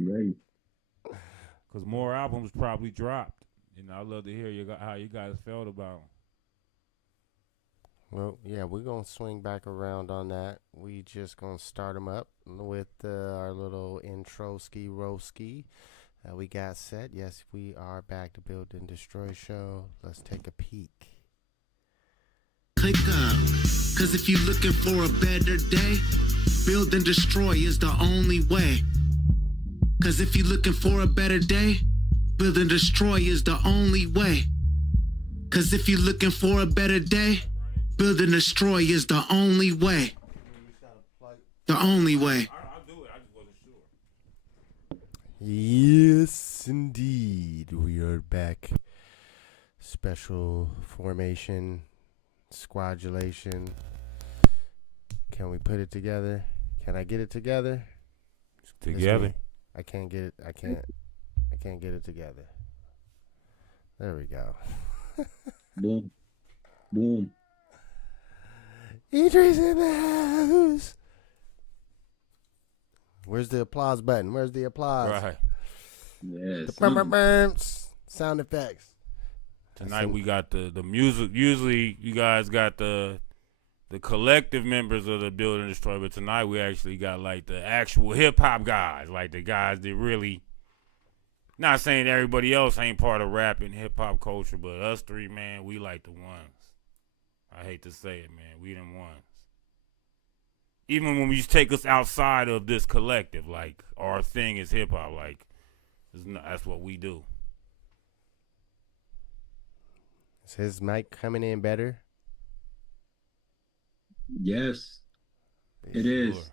I'm ready. Because more albums probably dropped. I'd love to hear how you guys felt about Well, yeah, we're going to swing back around on that. We just going to start them up with our little intro ski roski we got set. Yes, we are back to Build and Destroy show. Let's take a peek. Click up, cause if you're looking for a better day, Build and Destroy is the only way. Cause if you're looking for a better day, Build and Destroy is the only way. Cause if you're looking for a better day, Build and Destroy is the only way. The only way. I'll do it. I just wasn't sure. Yes, indeed. We are back. Special formation, squadulation. Can we put it together? Can I get it together? Together. I can't get it. I can't get it together. There we go. Boom. Boom. Eetree's in the house. Where's the applause button? Where's the applause? Right. Yes. Sound effects. Tonight we got the music. Usually you guys got the collective members of the Build and Destroy, but tonight we actually got like the actual hip hop guys, like the guys that really. Not saying everybody else ain't part of rap and hip hop culture, but us three, man, we like the ones. I hate to say it, man, we them ones. Even when you take us outside of this collective, like our thing is hip hop, like that's what we do. Is his mic coming in better? Yes. It is.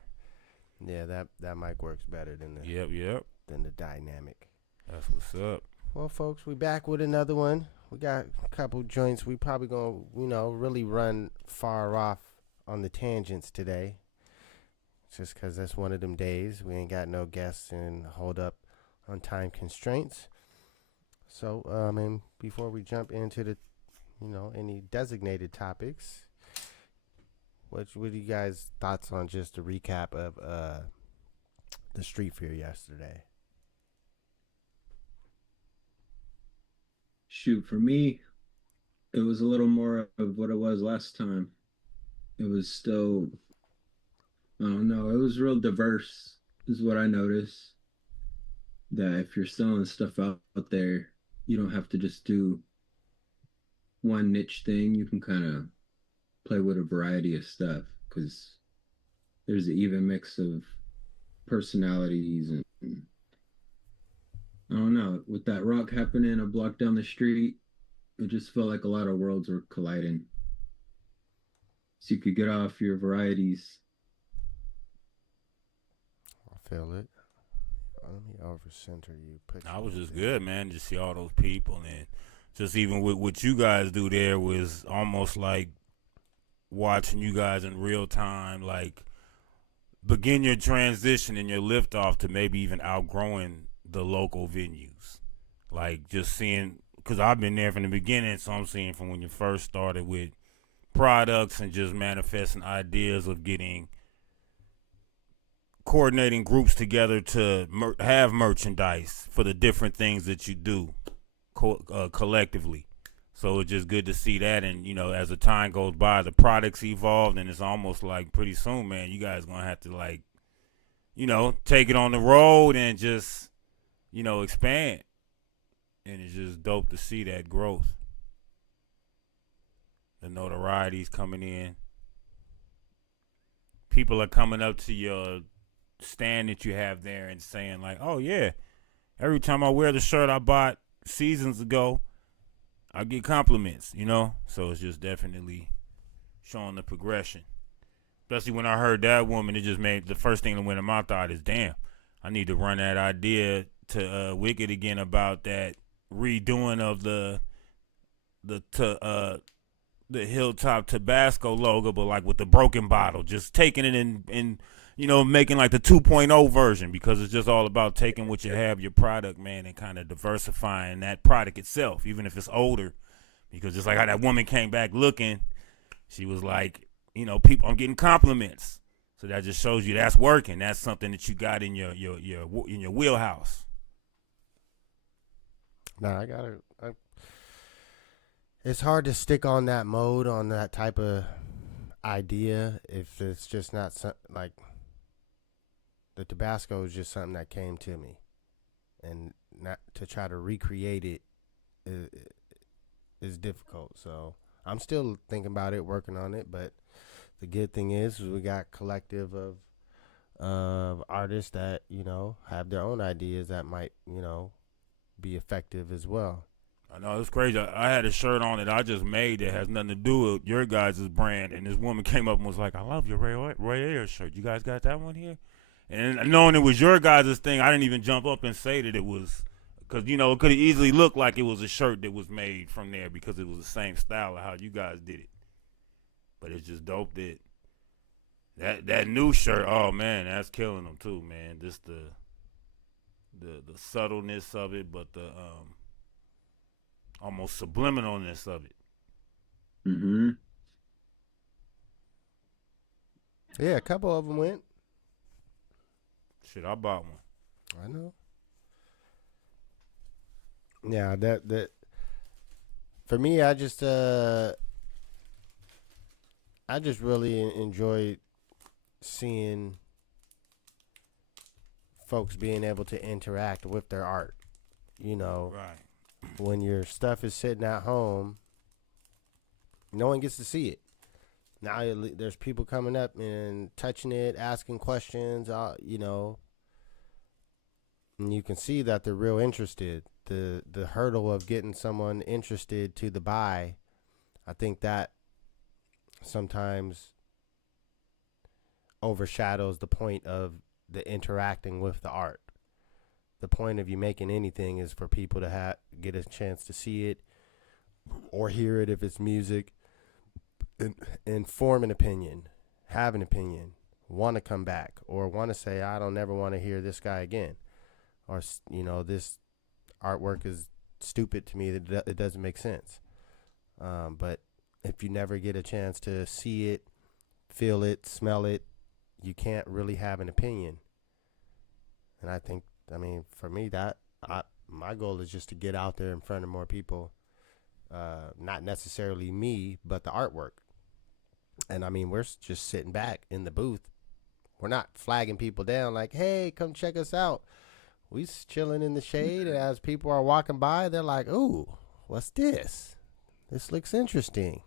Yeah, that mic works better than the Yep. than the dynamic. That's what's up. Well, folks, we back with another one. We got a couple joints. We probably gonna, really run far off on the tangents today. Just because that's one of them days. We ain't got no guests and hold up on time constraints. So, and before we jump into the, any designated topics, what are you guys' thoughts on just a recap of the street fair yesterday? Shoot, for me, it was a little more of what it was last time. It was still, I don't know, it was real diverse, is what I noticed. That if you're selling stuff out there, you don't have to just do one niche thing. You can kind of play with a variety of stuff because there's an even mix of personalities and I don't know. With that rock happening a block down the street, it just felt like a lot of worlds were colliding. So you could get off your varieties. I feel it. Let me over center you. I was just good, man. Just see all those people and just even with what you guys do there was almost like watching you guys in real time, like begin your transition and your liftoff to maybe even outgrowing the local venues. Like just seeing, because I've been there from the beginning, so I'm seeing from when you first started with products and just manifesting ideas of coordinating groups together to have merchandise for the different things that you do collectively. So it's just good to see that, and as the time goes by, the products evolved, and it's almost like pretty soon, man, you guys gonna have to take it on the road and just expand. And it's just dope to see that growth. The notoriety's coming in. People are coming up to your stand that you have there and saying like, oh yeah, every time I wear the shirt I bought seasons ago, I get compliments, So it's just definitely showing the progression. Especially when I heard that woman, it just made the first thing that went in my thought is, damn, I need to run that idea to Wicked again about that redoing of the Hilltop Tabasco logo, but like with the broken bottle, just taking it and making like the 2.0 version, because it's just all about taking what you have, your product, man, and kind of diversifying that product itself, even if it's older. Because just like how that woman came back looking, she was like, people, I'm getting compliments. So that just shows you that's working. That's something that you got in your in your wheelhouse. Nah, it's hard to stick on that mode, on that type of idea, if it's just not like the Tabasco is just something that came to me, and not to try to recreate it is difficult. So I'm still thinking about it, working on it. But the good thing is we got collective of artists that have their own ideas that might be effective as well. I know it's crazy. I had a shirt on that I just made that has nothing to do with your guys' brand, and this woman came up and was like, "I love your Ray Air shirt. You guys got that one here?" And knowing it was your guys' thing, I didn't even jump up and say that it was, because it could have easily looked like it was a shirt that was made from there because it was the same style of how you guys did it. But it's just dope that new shirt. Oh man, that's killing them too, man. Just the subtleness of it, but the almost subliminalness of it. Mm-hmm. Yeah, a couple of them went. Shit, I bought one. I know. Yeah, that for me, I just really enjoy seeing folks being able to interact with their art. Right. When your stuff is sitting at home, no one gets to see it. Now there's people coming up and touching it, asking questions, and you can see that they're real interested. The hurdle of getting someone interested to the buy, I think that sometimes overshadows the point of the interacting with the art. The point of you making anything is for people to get a chance to see it or hear it if it's music, and form an opinion, have an opinion, want to come back, or want to say, I don't never want to hear this guy again, or this artwork is stupid to me, that it doesn't make sense. But if you never get a chance to see it, feel it, smell it, you can't really have an opinion. And I think, for me, my goal is just to get out there in front of more people, not necessarily me, but the artwork. And we're just sitting back in the booth. We're not flagging people down like, hey, come check us out. We chilling in the shade, and as people are walking by, they're like, ooh, what's this? This looks interesting.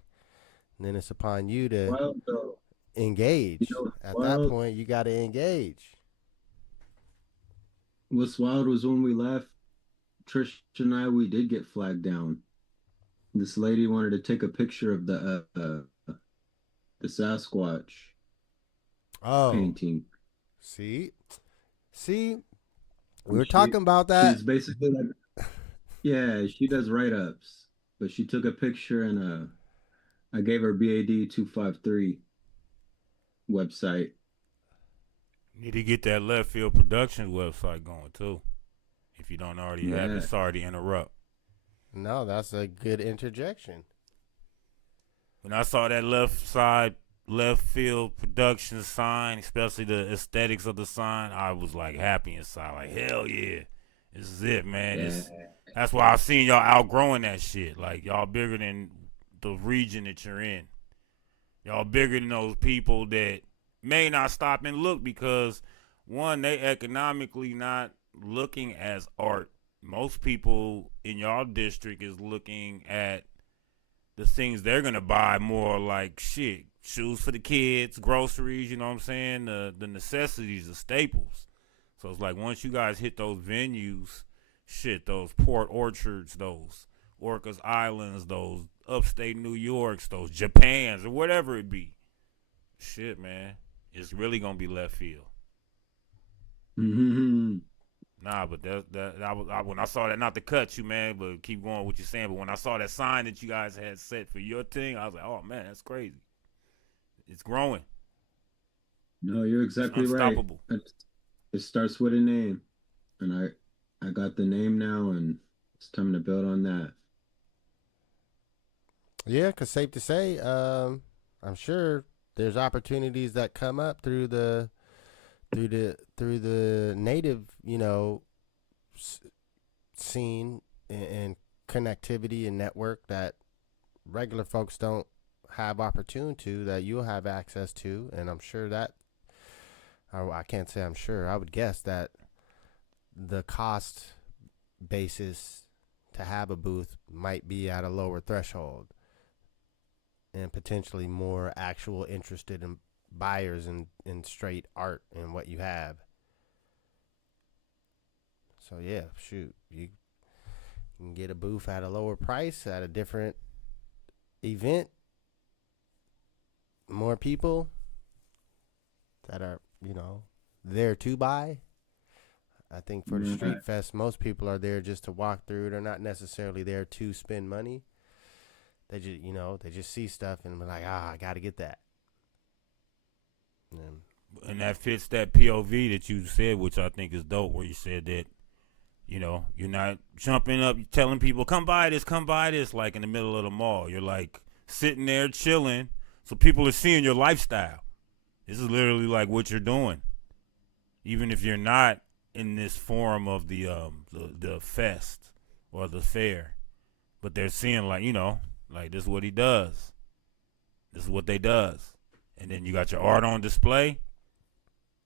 And then it's upon you to engage. At that point, you got to engage. What's wild was when we left, Trish and I, we did get flagged down. This lady wanted to take a picture of the Sasquatch painting. See, we were talking about that. She's basically like, yeah, she does write-ups, but she took a picture, and I gave her BAD253 website. Need to get that Left Field Productions website going too. If you don't already have it, sorry to interrupt. No, that's a good interjection. When I saw that Left Field Productions sign, especially the aesthetics of the sign, I was like happy inside. Like, hell yeah. This is it, man. Yeah. That's why I've seen y'all outgrowing that shit. Like, y'all bigger than the region that you're in. Y'all bigger than those people that may not stop and look because, one, they economically not looking as art. Most people in y'all district is looking at the things they're going to buy more like shit. Shoes for the kids, groceries, you know what I'm saying? The necessities, the staples. So it's like once you guys hit those venues, shit, those Port Orchards, those Orcas Islands, those upstate New Yorks, those Japans, or whatever it be. Shit, man. It's really going to be left field. Mm-hmm. Nah, but when I saw that, not to cut you, man, but keep going with what you're saying, but when I saw that sign that you guys had set for your thing, I was like, oh, man, that's crazy. It's growing. No, you're exactly right. It starts with a name, and I got the name now, and it's time to build on that. Yeah, because safe to say, I'm sure there's opportunities that come up through the native, scene and connectivity and network that regular folks don't have opportunity to, that you'll have access to. And I'm sure that, or I can't say I'm sure, I would guess that the cost basis to have a booth might be at a lower threshold, and potentially more actual interested in buyers in straight art and what you have. So yeah, shoot, you can get a booth at a lower price at a different event, more people that are, there to buy. I think for the Street Fest, most people are there just to walk through. They're not necessarily there to spend money. They just, they just see stuff and be like, I got to get that. And that fits that POV that you said, which I think is dope, where you said that, you're not jumping up, telling people, come buy this, like in the middle of the mall. You're like sitting there chilling, so people are seeing your lifestyle. This is literally like what you're doing. Even if you're not in this form of the fest or the fair, but they're seeing like, like this is what he does. This is what they does. And then you got your art on display.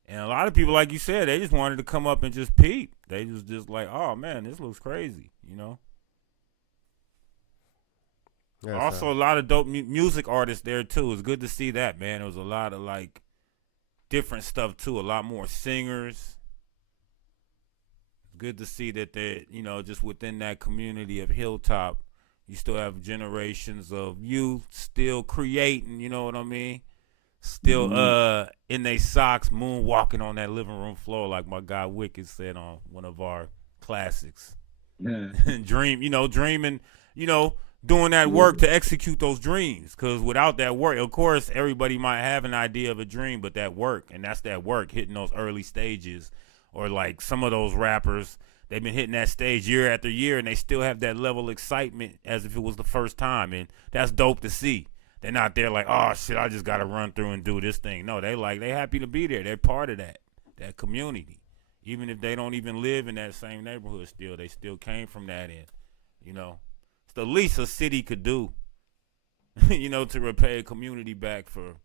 And a lot of people, like you said, they just wanted to come up and just peep. They was just like, oh man, this looks crazy, Yeah, also, a lot of dope music artists there too. It's good to see that, man. There was a lot of like different stuff too. A lot more singers. It's good to see that they, just within that community of Hilltop, you still have generations of youth still creating. You know what I mean? Still in they socks, moonwalking on that living room floor, like my guy Wicked said on one of our classics. Yeah. Dreaming, doing that work to execute those dreams. Because without that work, of course, everybody might have an idea of a dream, but that work, and that's that work, hitting those early stages. Or like some of those rappers, they've been hitting that stage year after year, and they still have that level of excitement as if it was the first time. And that's dope to see. They're not there like, oh shit, I just gotta run through and do this thing. No, they happy to be there. They're part of that community. Even if they don't even live in that same neighborhood still, they still came from that end. It's the least a city could do, to repay a community back for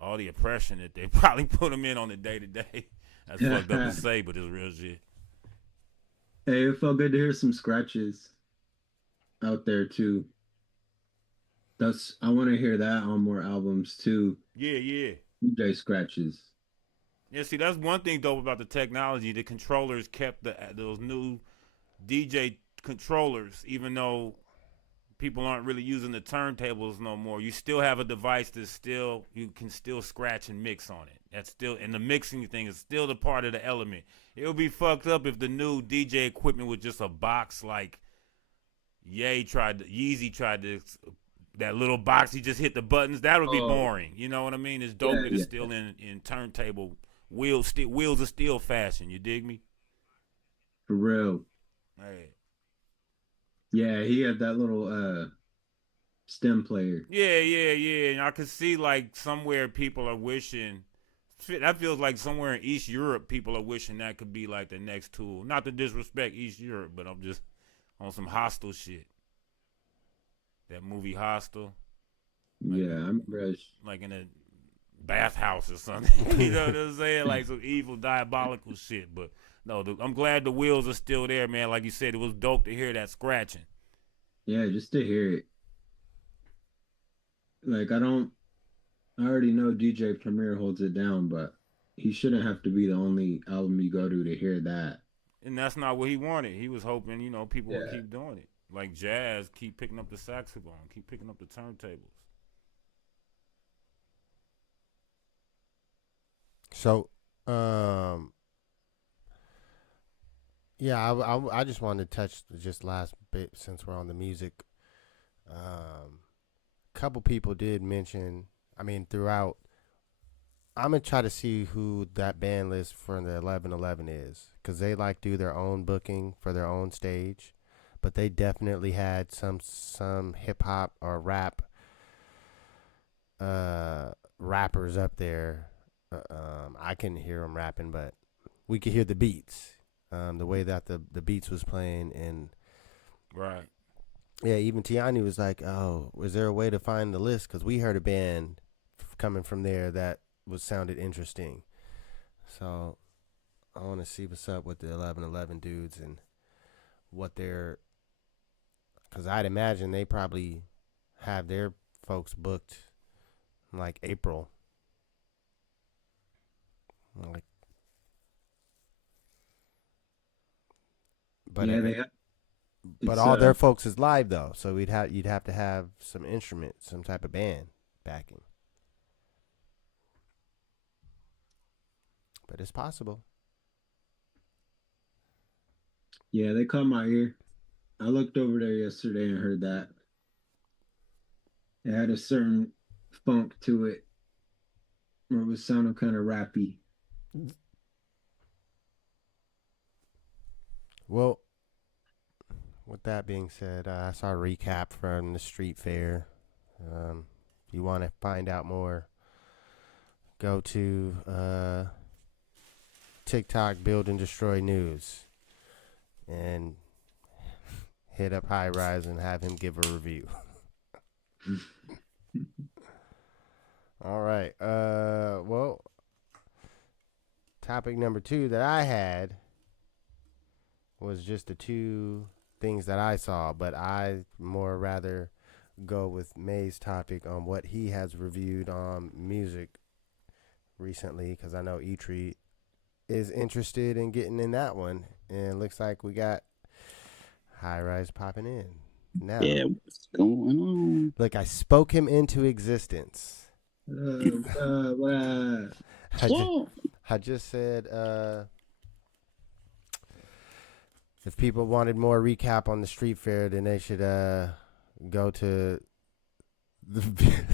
all the oppression that they probably put them in on the day-to-day. That's fucked up to say, but it's real shit. Hey, it felt good to hear some scratches out there too. I want to hear that on more albums too. Yeah. DJ scratches. Yeah, see, that's one thing dope about the technology. The controllers kept those new DJ controllers, even though people aren't really using the turntables no more. You still have a device that you can still scratch and mix on it. That's still, and the mixing thing is still the part of the element. It would be fucked up if the new DJ equipment was just a box like Yeezy tried to. That little box, he just hit the buttons. That would be boring. You know what I mean? It's dope that it's still in turntable wheels of steel fashion. You dig me? For real. Hey. Yeah, he had that little stem player. Yeah. And I could see like somewhere people are wishing. That feels like somewhere in East Europe people are wishing that could be like the next tool. Not to disrespect East Europe, but I'm just on some hostile shit. That movie Hostel. Like, yeah, I remember. Like in a bathhouse or something. You know what I'm saying? Like some evil, diabolical shit. But no, I'm glad the wheels are still there, man. Like you said, it was dope to hear that scratching. Yeah, just to hear it. Like, I already know DJ Premier holds it down, but he shouldn't have to be the only album you go to hear that. And that's not what he wanted. He was hoping, people would keep doing it. Like Jazz, keep picking up the saxophone, keep picking up the turntables. So, yeah, I just wanted to touch just last bit since we're on the music. Couple people did mention, throughout. I'm gonna try to see who that band list for the 11/11 is, because they do their own booking for their own stage. But they definitely had some hip hop or rap rappers up there. I couldn't hear them rapping, but we could hear the beats. The way that the beats was playing, and Right. yeah, even Tiani was like, "Oh, was there a way to find the list?" Because we heard a band coming from there that was sounded interesting. So I want to see what's up with the 1111 dudes and what they're. Because I'd imagine they probably have their folks booked in like April. Like, but Yeah, they have. but It's all their folks is live though, so you'd have to have some instrument, some type of band backing. But it's possible. yeah, they caught my ear. I looked over there yesterday and heard that it had a certain funk to it, or it was sounding kind of rappy. Well, with that being said, I saw a recap from the street fair. If you want to find out more, go to TikTok Build and Destroy News and hit up High Rise and have him give a review. All right. Well, topic number 2 that I had was just the 2 things that I saw, but I more rather go with May's topic on what he has reviewed on music recently, because I know Eetree is interested in getting in that one, and it looks like we got High Rise popping in now. Yeah, what's going on? Look, I spoke him into existence. I just said if people wanted more recap on the street fair, then they should go to the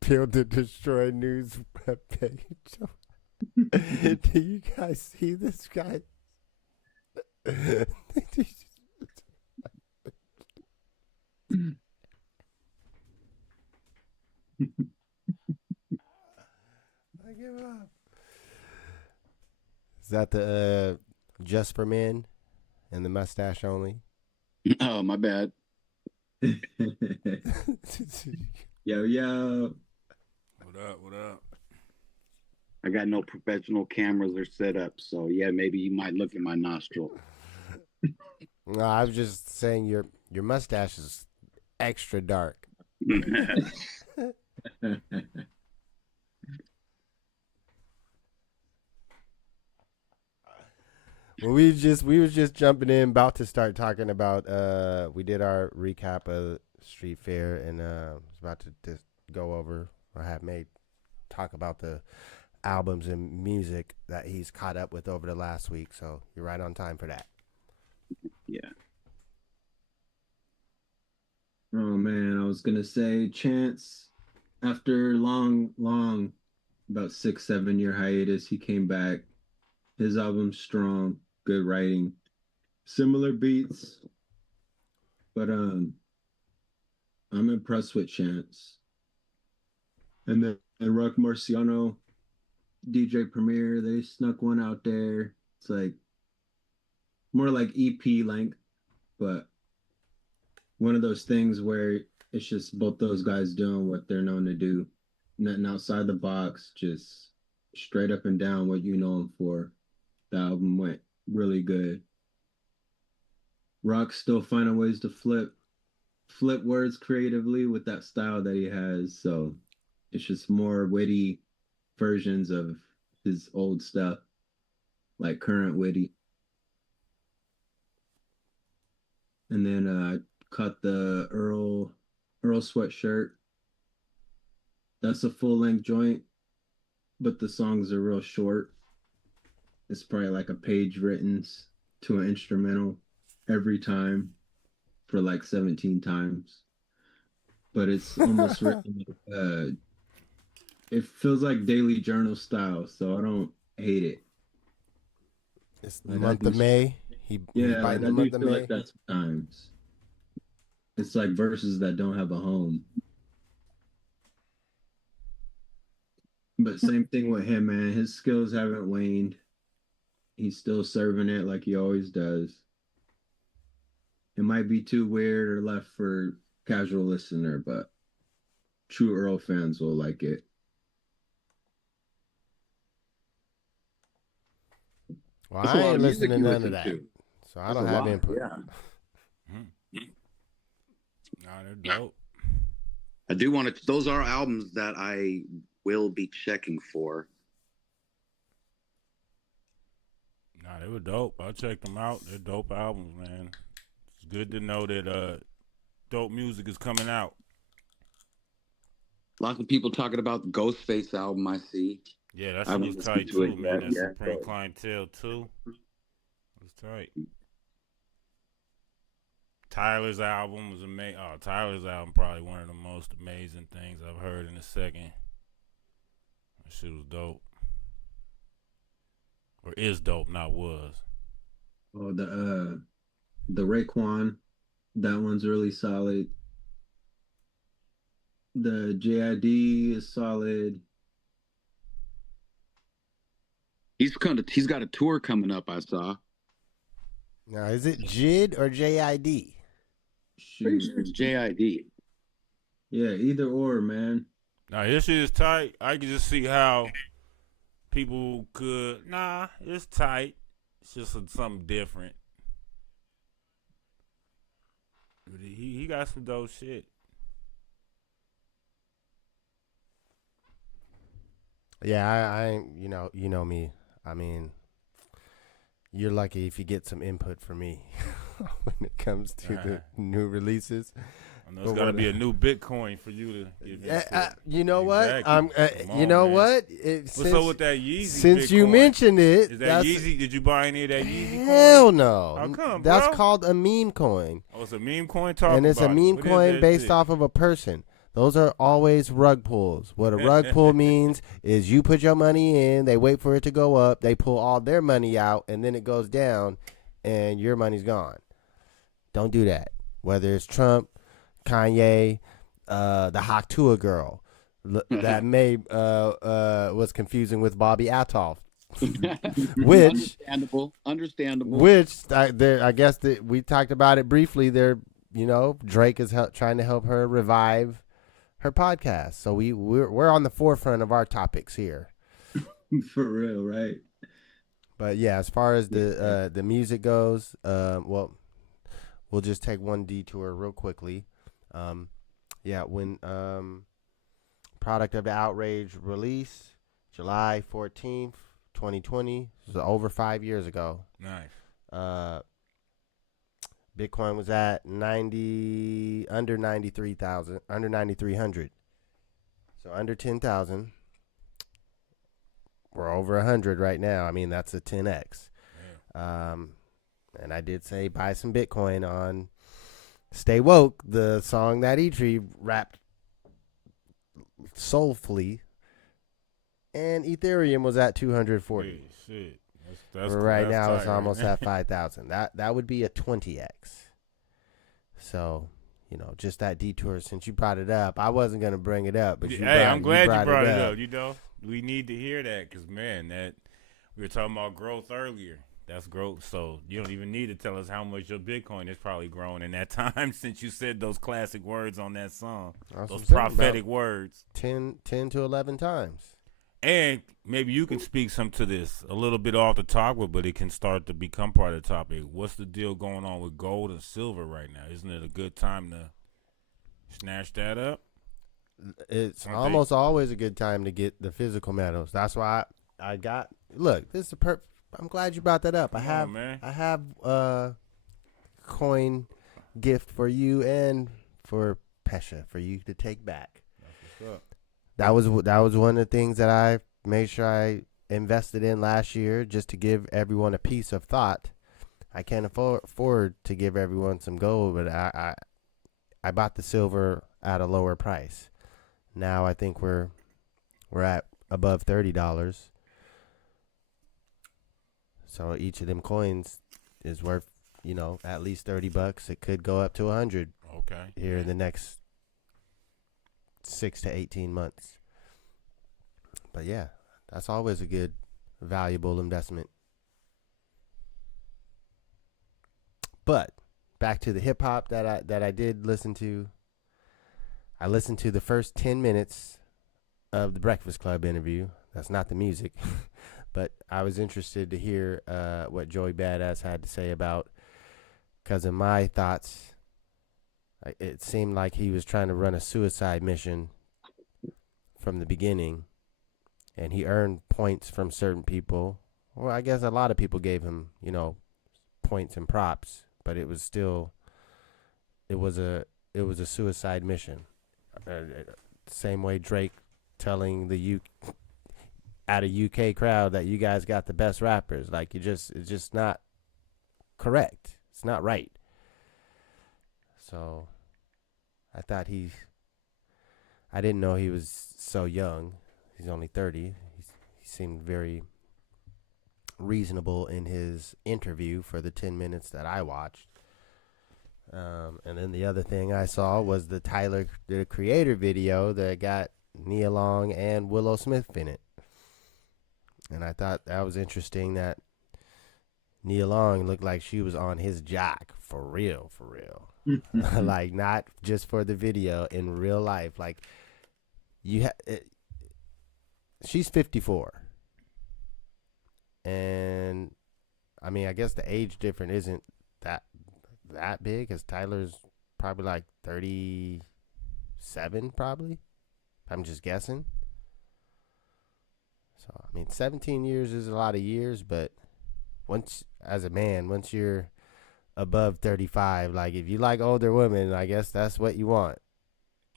Build and Destroy News webpage. Do you guys see this guy? I give up. Is that the Just for Men and the mustache only? Oh, my bad. Yo, yo. What up? What up? I got no professional cameras or set up, so yeah, maybe you might look at my nostril. No, I was just saying your mustache is extra dark. Well, we was just jumping in, about to start talking about. We did our recap of Street Fair, and was about to just go over or have May talk about the albums and music that he's caught up with over the last week. So you're right on time for that. Yeah. Oh man, I was gonna say Chance, after long, about 6, 7 year hiatus, he came back. His album's strong, good writing, similar beats, but I'm impressed with Chance. And then Rock Marciano, DJ Premier, they snuck one out there. It's like more like EP length, but one of those things where it's just both those guys doing what they're known to do. Nothing outside the box, just straight up and down what you know them for. The album went really good. Rock's still finding ways to flip words creatively with that style that he has. So it's just more witty versions of his old stuff, like current witty. And then cut the Earl sweatshirt. That's a full length joint, but the songs are real short. It's probably like a page written to an instrumental every time for like 17 times. But it's almost written it feels like daily journal style, so I don't hate it. It's the month of May. He's biting the month of May. Like that sometimes. It's like verses that don't have a home. But same thing with him, man. His skills haven't waned. He's still serving it like he always does. It might be too weird or left for casual listener, but true Earl fans will like it. Well, That's a I lot ain't of music listening to you none of listen that, to. so I That's don't a have lot. input. Yeah. Nah, they're dope. I do want to. Those are albums that I will be checking for. Nah, they were dope. I checked them out. They're dope albums, man. It's good to know that dope music is coming out. Lots of people talking about the Ghostface album. I see. Yeah, that I shit haven't was listened tight to too, it man. yet. That Yeah, Supreme but Clientele too. It was tight. Tyler's album was amazing. Oh, Tyler's album probably one of the most amazing things I've heard in a second. That shit was dope. Or is dope, not was. Oh, the Raekwon, that one's really solid. The JID is solid. he's got a tour coming up. I saw. Now, is it JID or JID? Pretty Shoot. sure it's JID. Yeah, either or, man. Now his shit is tight. I can just see how people could. Nah, it's tight. It's just something different. But he got some dope shit. Yeah, I you know me. I mean, you're lucky if you get some input from me when it comes to the new releases. I know it's got to be a new Bitcoin for you to get. You know what? Exactly. Come you on, know man. what? What's up with that Yeezy? Since you Bitcoin? mentioned it, Is that Yeezy? Did you buy any of that Yeezy? Hell coin? no. How come, That's bro? called a meme coin. Oh, it's a meme coin. Talk And it's a about meme What coin is that based shit? off of a person. Those are always rug pulls. What a rug pull means is you put your money in, they wait for it to go up, they pull all their money out, and then it goes down, and your money's gone. Don't do that. Whether it's Trump, Kanye, the Haktua girl, that was confusing with Bobby Atoff. Which understandable. Which I guess that we talked about it briefly. Drake is trying to help her revive her podcast. So we're on the forefront of our topics here. For real, right? But yeah, as far as the music goes, well, we'll just take one detour real quickly. When Product of the Outrage release, July 14th, 2020. This was over 5 years ago. Nice. Bitcoin was at under 9,300. So under 10,000. We're over 100 right now. I mean, that's a 10x. Yeah. And I did say buy some Bitcoin on Stay Woke, the song that Eeetree rapped soulfully. And Ethereum was at 240. Hey, shit. That's right that's now tight, it's almost right? at 5,000. That would be a 20x. So, just that detour, since you brought it up. I wasn't going to bring it up, but I'm glad you brought it up. up. We need to hear that because, man, that we were talking about growth earlier. That's growth. So you don't even need to tell us how much your Bitcoin has probably grown in that time since you said those classic words on that song. Those prophetic words. 10 to 11 times. And maybe you can speak some to this a little bit off the topic, but it can start to become part of the topic. What's the deal going on with gold and silver right now? Isn't it a good time to snatch that up? It's almost always a good time to get the physical metals. That's why I got. Look, this is I'm glad you brought that up. I have a coin gift for you and for Pesha for you to take back. That's what's up. That was one of the things that I made sure I invested in last year, just to give everyone a piece of thought. I can't afford to give everyone some gold, but I bought the silver at a lower price. Now I think we're at above $30. So each of them coins is worth, at least $30. It could go up to 100. Okay. Here in the next 6 to 18 months. But yeah, that's always a good, valuable investment. But back to the hip hop that I did listen to. I listened to the first 10 minutes of the Breakfast Club interview. That's not the music. But I was interested to hear what Joey Badass had to say about, because in my thoughts, it seemed like he was trying to run a suicide mission from the beginning, and he earned points from certain people. Well, I guess a lot of people gave him, points and props, but it was still, it was a suicide mission. Same way Drake telling the at a UK crowd that you guys got the best rappers. Like, it's just not correct. It's not right. So I thought I didn't know he was so young. He's only 30. He seemed very reasonable in his interview for the 10 minutes that I watched. And then the other thing I saw was the Tyler, the Creator video that got Nia Long and Willow Smith in it. And I thought that was interesting that Nia Long looked like she was on his jock for real. Like, not just for the video, in real life. Like, she's 54. And I mean, I guess the age difference isn't that big, because Tyler's probably like 37, probably. I'm just guessing. So, I mean, 17 years is a lot of years, but once you're above 35, like, if you like older women, I guess that's what you want.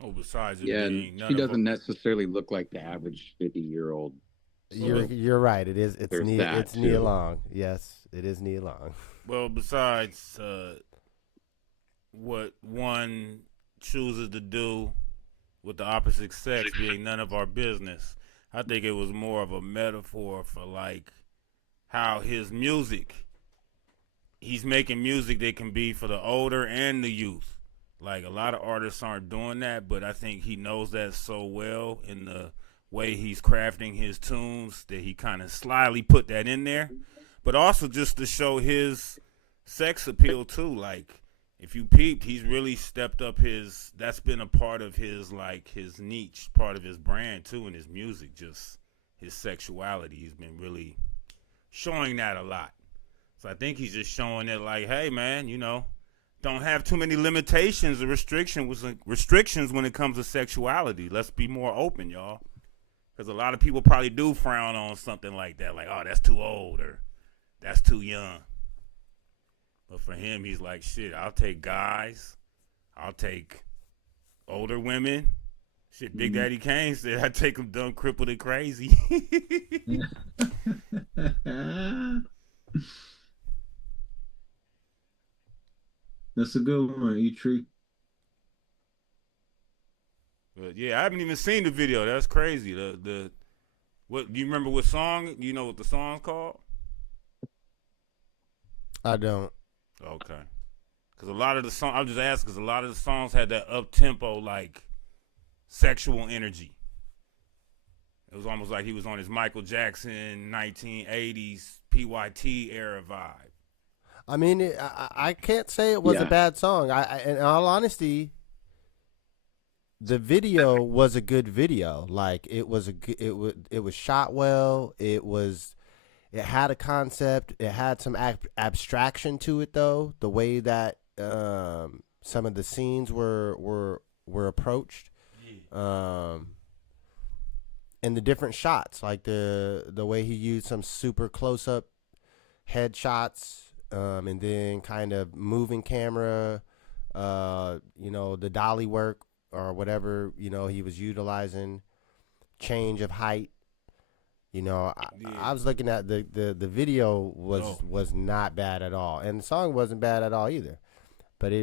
Oh, besides it Yeah, being she doesn't necessarily look like the average 50-year-old. You're right. It's There's Nia Long. Yes, it is Nia Long. Well, besides what one chooses to do with the opposite sex being none of our business, I think it was more of a metaphor for, like, how his music, he's making music that can be for the older and the youth. Like, a lot of artists aren't doing that, but I think he knows that so well in the way he's crafting his tunes that he kind of slyly put that in there. But also just to show his sex appeal too. Like, if you peeped, he's really stepped up that's been a part of his, like, his niche, part of his brand too in his music, just his sexuality. He's been really showing that a lot. So I think he's just showing it like, hey man, don't have too many limitations or restrictions when it comes to sexuality. Let's be more open, y'all. Because a lot of people probably do frown on something like that. Like, oh, that's too old or that's too young. But for him, he's like, shit, I'll take guys. I'll take older women. Shit, Big Daddy Kane said I'd take them dumb, crippled, and crazy. That's a good one, Eeetree. But yeah, I haven't even seen the video. That's crazy. What do you remember? What song? You know what the song's called? I don't. Okay. Because a lot of the songs, I'll just ask, because a lot of the songs had that up tempo, like, sexual energy. It was almost like he was on his Michael Jackson 1980s PYT era vibe. I mean, I can't say it was a bad song. In all honesty, the video was a good video. Like, it was shot well. It had a concept. It had some abstraction to it, though. The way that some of the scenes were approached, and the different shots, like the way he used some super close up headshots. And then kind of moving camera, the dolly work or whatever, he was utilizing, change of height. I was looking at the video was not bad at all. And the song wasn't bad at all either. But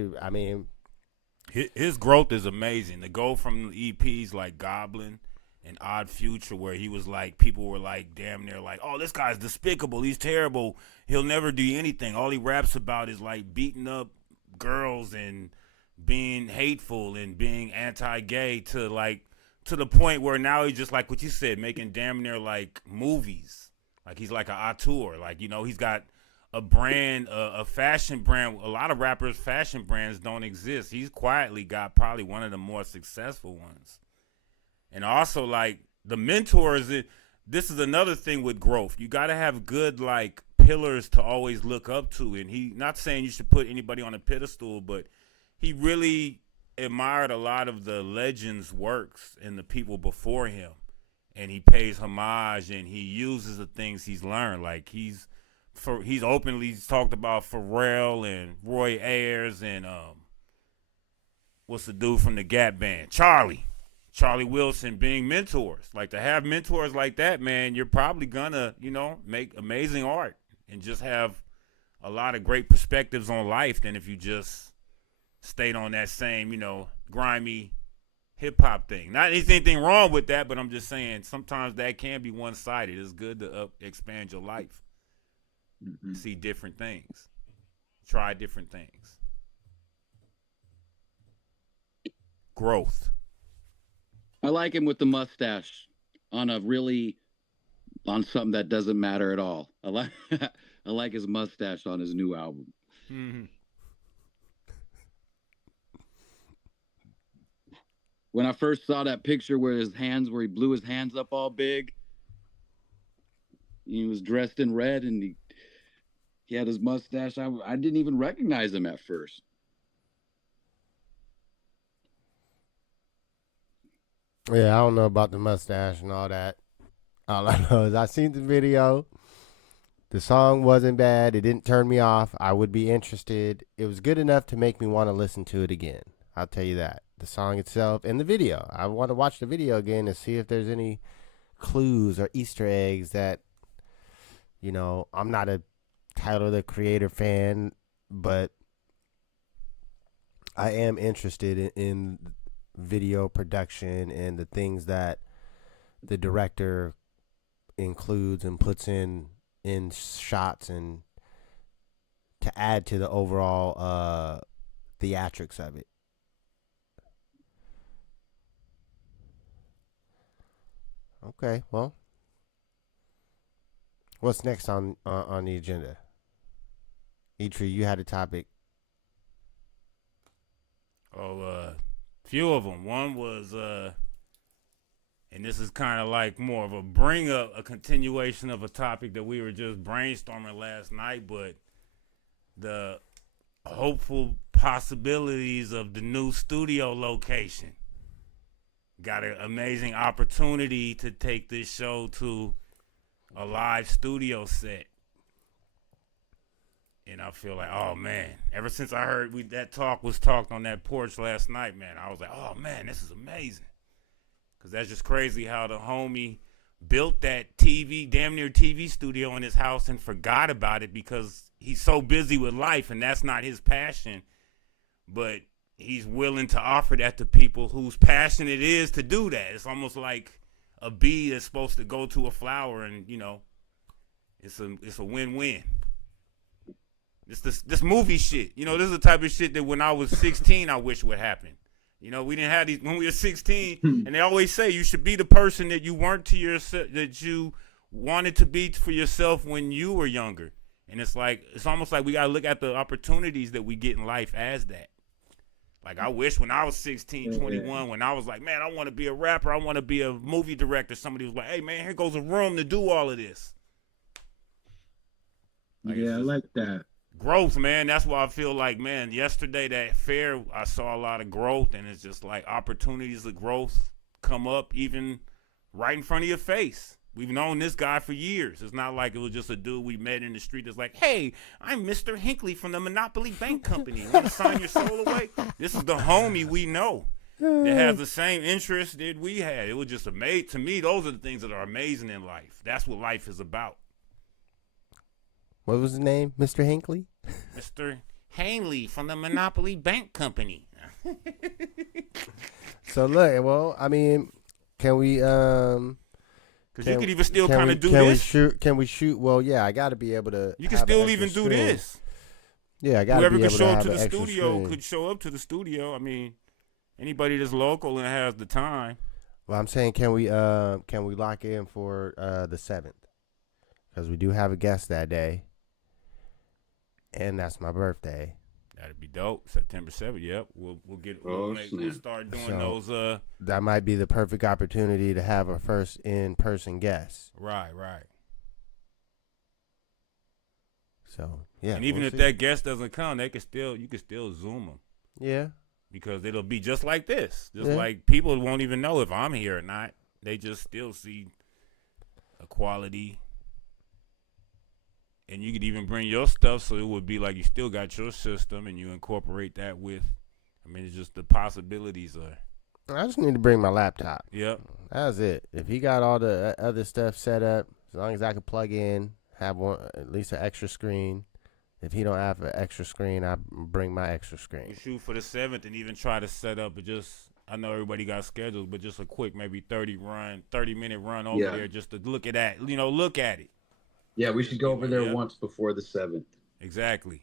his growth is amazing. To go from EPs like Goblin and Odd Future, where he was like, people were like, damn near like, oh, this guy's despicable, he's terrible, he'll never do anything, all he raps about is like beating up girls and being hateful and being anti-gay, to like to the point where now he's just like what you said, making damn near like movies. Like he's like an auteur. Like, you know, he's got a brand, a fashion brand. A lot of rappers' fashion brands don't exist. He's quietly got probably one of the more successful ones. And also, like, the mentors, this is another thing with growth. You got to have good, like, pillars to always look up to. And he, not saying you should put anybody on a pedestal, but he really admired a lot of the legends' works and the people before him. And he pays homage and he uses the things he's learned. Like, he's openly talked about Pharrell and Roy Ayers and what's the dude from the Gap Band? Charlie Wilson being mentors. Like, to have mentors like that, man, you're probably gonna, you know, make amazing art and just have a lot of great perspectives on life than if you just stayed on that same, you know, grimy hip-hop thing. Not anything wrong with that, but I'm just saying sometimes that can be one-sided. It's good to expand your life. Mm-hmm. See different things. Try different things. Growth. I like him with the mustache on something that doesn't matter at all. I like his mustache on his new album. Mm-hmm. When I first saw that picture where he blew his hands up all big, he was dressed in red and he had his mustache. I didn't even recognize him at first. Yeah, I don't know about the mustache and all that. All I know is I seen the video. The song wasn't bad. It didn't turn me off. I would be interested. It was good enough to make me want to listen to it again. I'll tell you that. The song itself and the video. I want to watch the video again and see if there's any clues or Easter eggs that, you know, I'm not a Tyler the Creator fan, but I am interested in video production and the things that the director includes and puts in shots and to add to the overall theatrics of it. Okay, well, what's next on the agenda? Eeetree, you had a topic. Few of them. One was, and this is kind of like more of a bring up, a continuation of a topic that we were just brainstorming last night, but the hopeful possibilities of the new studio location. Got an amazing opportunity to take this show to a live studio set. And I feel like, oh, man, ever since I heard that talk was talked on that porch last night, man, I was like, oh, man, this is amazing. Because that's just crazy how the homie built that damn near TV studio in his house and forgot about it because he's so busy with life and that's not his passion. But he's willing to offer that to people whose passion it is to do that. It's almost like a bee that's supposed to go to a flower and, you know, it's a win-win. This movie shit. You know, this is the type of shit that when I was 16, I wish would happen. You know, we didn't have these when we were 16, and they always say you should be the person that you weren't to yourself, that you wanted to be for yourself when you were younger. And it's almost like we gotta look at the opportunities that we get in life as that. Like, I wish when I was 16, 21, when I was like, man, I want to be a rapper, I want to be a movie director, somebody was like, hey, man, here goes a room to do all of this. Like, yeah, I like that. Growth, man. That's why I feel like, man, yesterday, that fair, I saw a lot of growth, and it's just like opportunities of growth come up even right in front of your face. We've known this guy for years. It's not like it was just a dude we met in the street that's like, hey, I'm Mr. Hinckley from the Monopoly Bank Company. Want to sign your soul away? This is the homie we know that has the same interest that we had. It was just amazing. To me, those are the things that are amazing in life. That's what life is about. What was his name? Mr. Hinckley? Mr. Hanley from the Monopoly Bank Company. So, look, well, I mean, can we... Because you could even still kind of do this. Can we shoot? Well, yeah, I got to be able to. You can still even do this. Yeah, I got to be able to have to an the extra studio screen. could show up to the studio. I mean, anybody that's local and has the time. Well, I'm saying, can we lock in for the 7th? Because we do have a guest that day, and that's my birthday. That'd be dope. September 7th. Yep. We'll start doing So those. that might be the perfect opportunity to have a first in-person guest. Right. So yeah, And even we'll if see. that guest doesn't come, you can still Zoom them. Yeah. Because it'll be just like this. Just Yeah. like people won't even know if I'm here or not. They just still see a quality. And you could even bring your stuff, so it would be like you still got your system and you incorporate that with. I mean, it's just the possibilities are. I just need to bring my laptop. Yep. That's it. If he got all the other stuff set up, as long as I can plug in, have at least an extra screen. If he don't have an extra screen, I bring my extra You screen. shoot for the 7th and even try to set up I know everybody got schedules, but just a quick maybe 30-minute run over there just to look at that. Look at it. Yeah, we should go over there Yep. once before the 7th. Exactly.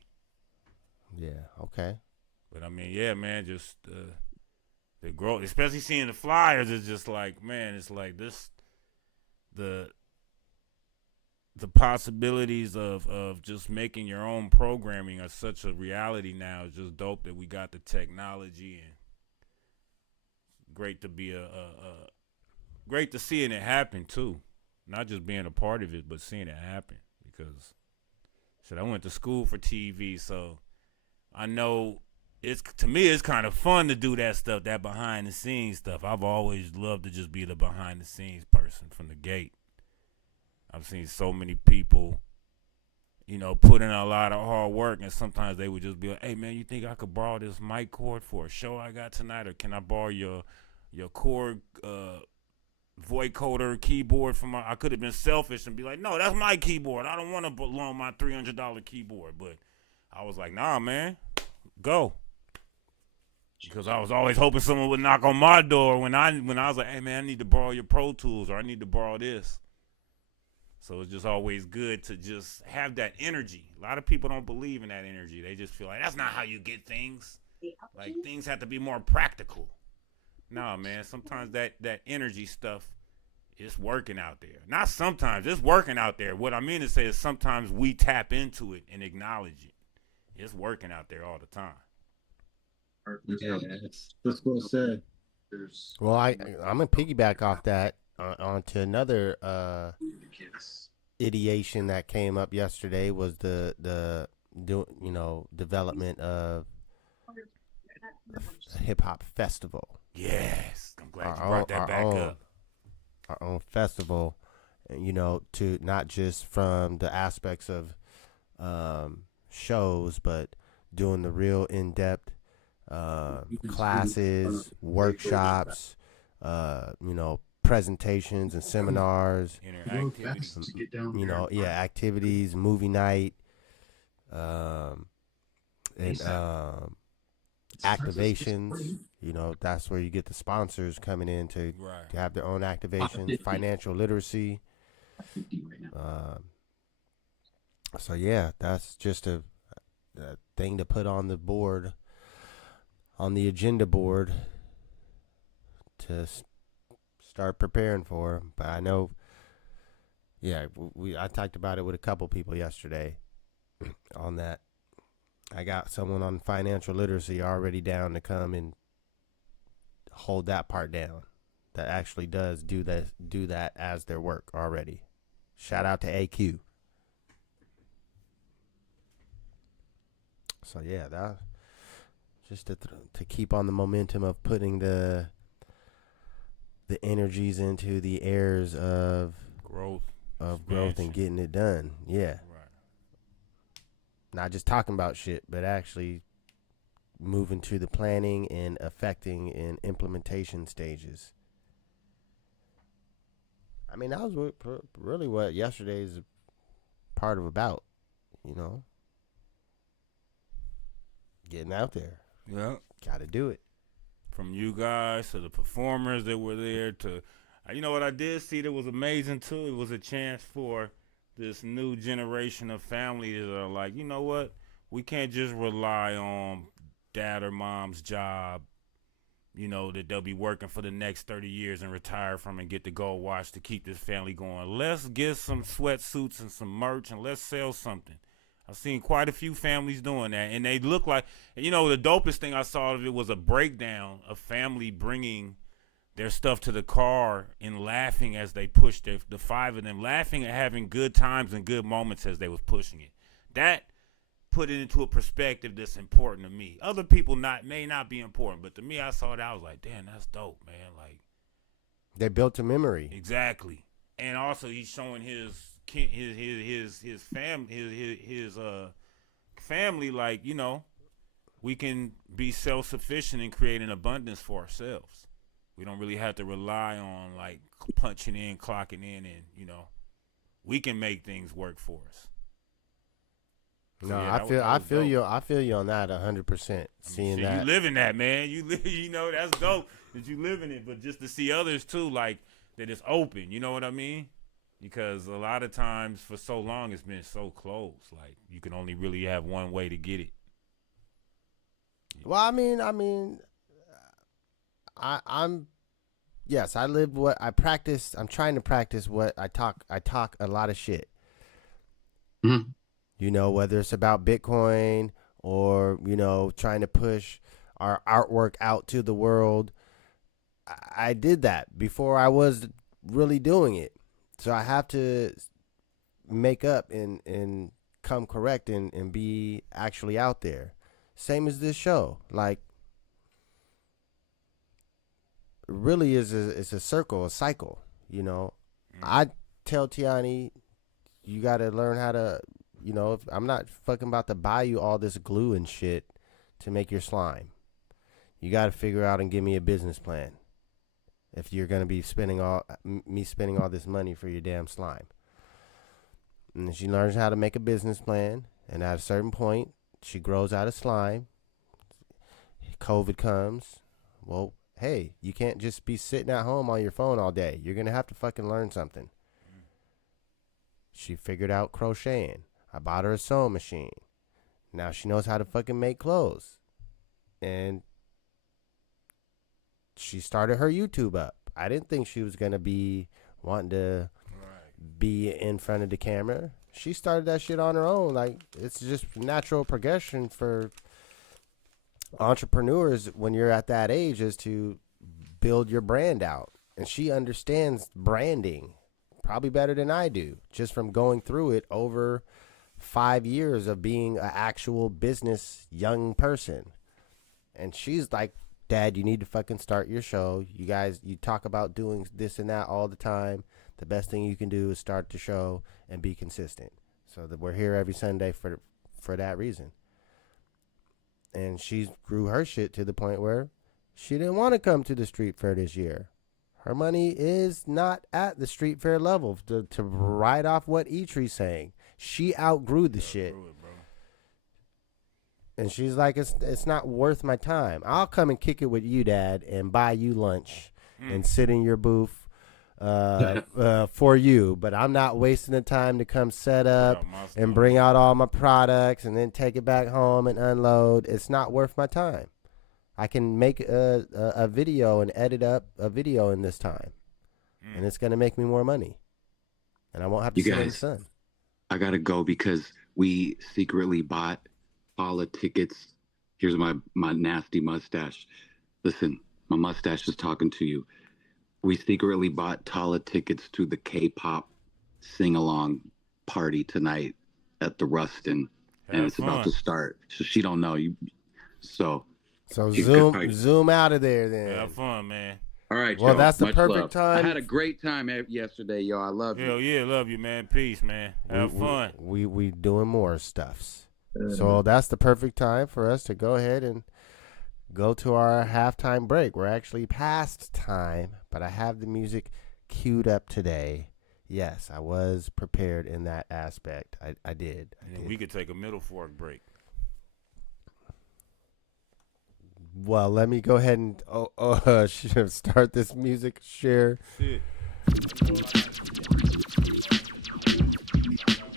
Yeah. Okay. But I mean, yeah, man, just the growth, especially seeing the flyers, is just like, man, it's like this, the possibilities of just making your own programming are such a reality now. It's just dope that we got the technology, and great to be great to seeing it happen too. Not just being a part of it, but seeing it happen. Because I went to school for TV, so I know to me it's kind of fun to do that stuff, that behind the scenes stuff. I've always loved to just be the behind the scenes person from the gate. I've seen so many people, put in a lot of hard work, and sometimes they would just be like, "Hey man, you think I could borrow this mic cord for a show I got tonight, or can I borrow your cord voicoder keyboard from I could have been selfish and be like, "No, that's my keyboard. I don't want to loan my $300 keyboard." But I was like, "Nah, man, go." Because I was always hoping someone would knock on my door when I was like, "Hey man, I need to borrow your Pro Tools, or I need to borrow this." So it's just always good to just have that energy. A lot of people don't believe in that energy. They just feel like that's not how you get things. Like things have to be more practical. Nah, man. Sometimes that energy stuff is working out there. Not sometimes. It's working out there. What I mean to say is sometimes we tap into it and acknowledge it. It's working out there all the time. Yeah, that's well said. Well, I'm gonna piggyback off that onto another ideation that came up yesterday was the development of a hip hop festival. Yes, I'm glad you brought that back up. Our own festival, to not just from the aspects of shows, but doing the real in-depth classes, workshops, presentations and seminars, Interactivity. activities, movie night, and activations. That's where you get the sponsors coming in to have their own activations, financial literacy. So yeah, that's just a thing to put on the board, on the agenda board, to start preparing for. But I know, I talked about it with a couple people yesterday on that. I got someone on financial literacy already down to come and hold that part down. That actually does do that as their work already. Shout out to AQ. So yeah, that just to keep on the momentum of putting the energies into the airs of growth and getting it done. Yeah. Not just talking about shit, but actually moving to the planning and affecting and implementation stages. I mean, that was really what yesterday's part of about, getting out there. Yeah. Got to do it. From you guys to the performers that were there to, what I did see that was amazing too. It was a chance for this new generation of families that are like, you know what? We can't just rely on dad or mom's job that they'll be working for the next 30 years and retire from and get the gold watch to keep this family going. Let's get some sweatsuits and some merch and let's sell something. I've seen quite a few families doing that, and they look like, the dopest thing I saw of it was a breakdown of family bringing their stuff to the car and laughing as they pushed the five of them, laughing and having good times and good moments as they was pushing it. That put it into a perspective that's important to me. Other people may not be important, but to me, I saw that, I was like, damn, that's dope, man. Like, they built a memory. Exactly. And also he's showing his family, like, we can be self-sufficient and create an abundance for ourselves. We don't really have to rely on like punching in, clocking in, and we can make things work for us. No, yeah, I feel you on that 100%. Seeing that, you live in that, man. That's dope that you live in it. But just to see others too, like that it's open. You know what I mean? Because a lot of times for so long it's been so closed. Like you can only really have one way to get it. Well, yes, I live what I practice. I'm trying to practice what I talk. I talk a lot of shit. Mm-hmm. Whether it's about Bitcoin or, trying to push our artwork out to the world. I did that before I was really doing it. So I have to make up and come correct and be actually out there. Same as this show. Like, really it's a circle, a cycle, I tell Tiani, you got to learn how to, if I'm not fucking about to buy you all this glue and shit to make your slime. You got to figure out and give me a business plan. If you're going to be spending all this money for your damn slime. And she learns how to make a business plan, and at a certain point, she grows out of slime. COVID comes. Well, hey, you can't just be sitting at home on your phone all day. You're going to have to fucking learn something. She figured out crocheting. I bought her a sewing machine. Now she knows how to fucking make clothes. And she started her YouTube up. I didn't think she was going to be wanting to be in front of the camera. She started that shit on her own. Like, it's just natural progression for entrepreneurs when you're at that age, is to build your brand out. And she understands branding probably better than I do, just from going through it over 5 years of being an actual business young person. And she's like, Dad, you need to fucking start your show. You guys, you talk about doing this and that all the time. The best thing you can do is start the show and be consistent. So that we're here every Sunday for that reason. And she grew her shit to the point where she didn't want to come to the street fair this year. Her money is not at the street fair level to ride off what Eetree's saying. She outgrew the shit. And she's like, it's not worth my time. I'll come and kick it with you, Dad, and buy you lunch and sit in your booth for you. But I'm not wasting the time to come set up and bring out all my products and then take it back home and unload. It's not worth my time. I can make a video and edit up a video in this time. And it's going to make me more money. And I won't have to sit in the sun. I got to go because we secretly bought Paula tickets. Here's my nasty mustache. Listen, my mustache is talking to you. We secretly bought Tala tickets to the K-pop sing-along party tonight at the Rustin, and it's about to start. So she don't know you. So zoom out of there then. Have fun, man. All right, well, y'all. that's the Much perfect love. time. I had a great time yesterday, y'all. I love you. Hell yeah, love you, man. Peace, man. Have fun. We doing more stuffs. So that's the perfect time for us to go ahead and go to our halftime break. We're actually past time, but I have the music queued up today. Yes, I was prepared in that aspect. I did. We could take a middle fork break. Well, let me go ahead and start this music share. Shit.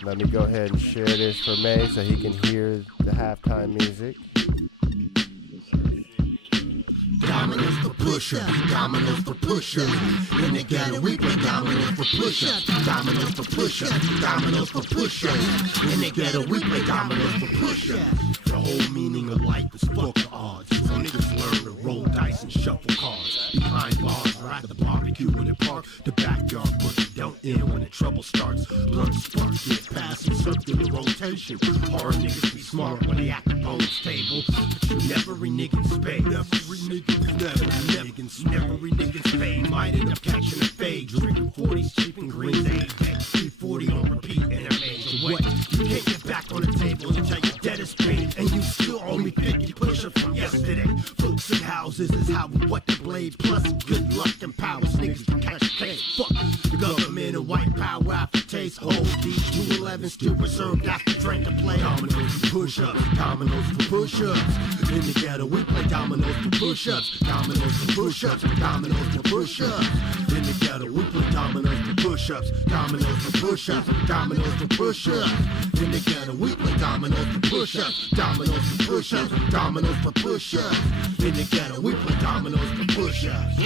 Let me go ahead and share this for May so he can hear the halftime music. dominoes for push-ups, dominoes for push-ups. In the ghetto, we play dominoes for push-ups, dominoes for push-ups, dominoes for push-ups. In the ghetto, we play dominoes for push-ups. The whole meaning of life is fuck the odds. Some niggas learn to roll dice and shuffle cards. Behind bars or at the barbecue in the park, the backyard boogie don't end when the trouble starts. Blunt sparks get past in circular rotation. Hard niggas be smart when they at the bonus table. But you never renege in spade. Never renege in spade. Never renege in spade. Might end up catching a fade. Drinking 40s cheap and green day. 340 on repeat and it makes away. You can't get back on the table until you're dead as paid. And you still owe me 50 push-ups from yesterday. Folks in houses is how we what the blade. Plus good luck and powers. Niggas can catch a case. Fuck the government and white power aftertaste. Hold these 211s still reserved after drink to play. Dominoes for push-ups, dominoes for push-ups. In the ghetto we play dominoes for push-ups, dominoes for push-ups, dominoes for push-ups. In the ghetto we play dominoes for push-ups, dominoes for push-ups, dominoes for push-ups. In the ghetto we play dominoes for push-ups, dominoes for push-ups, dominoes for push-ups. In the ghetto we play dominoes for push-ups.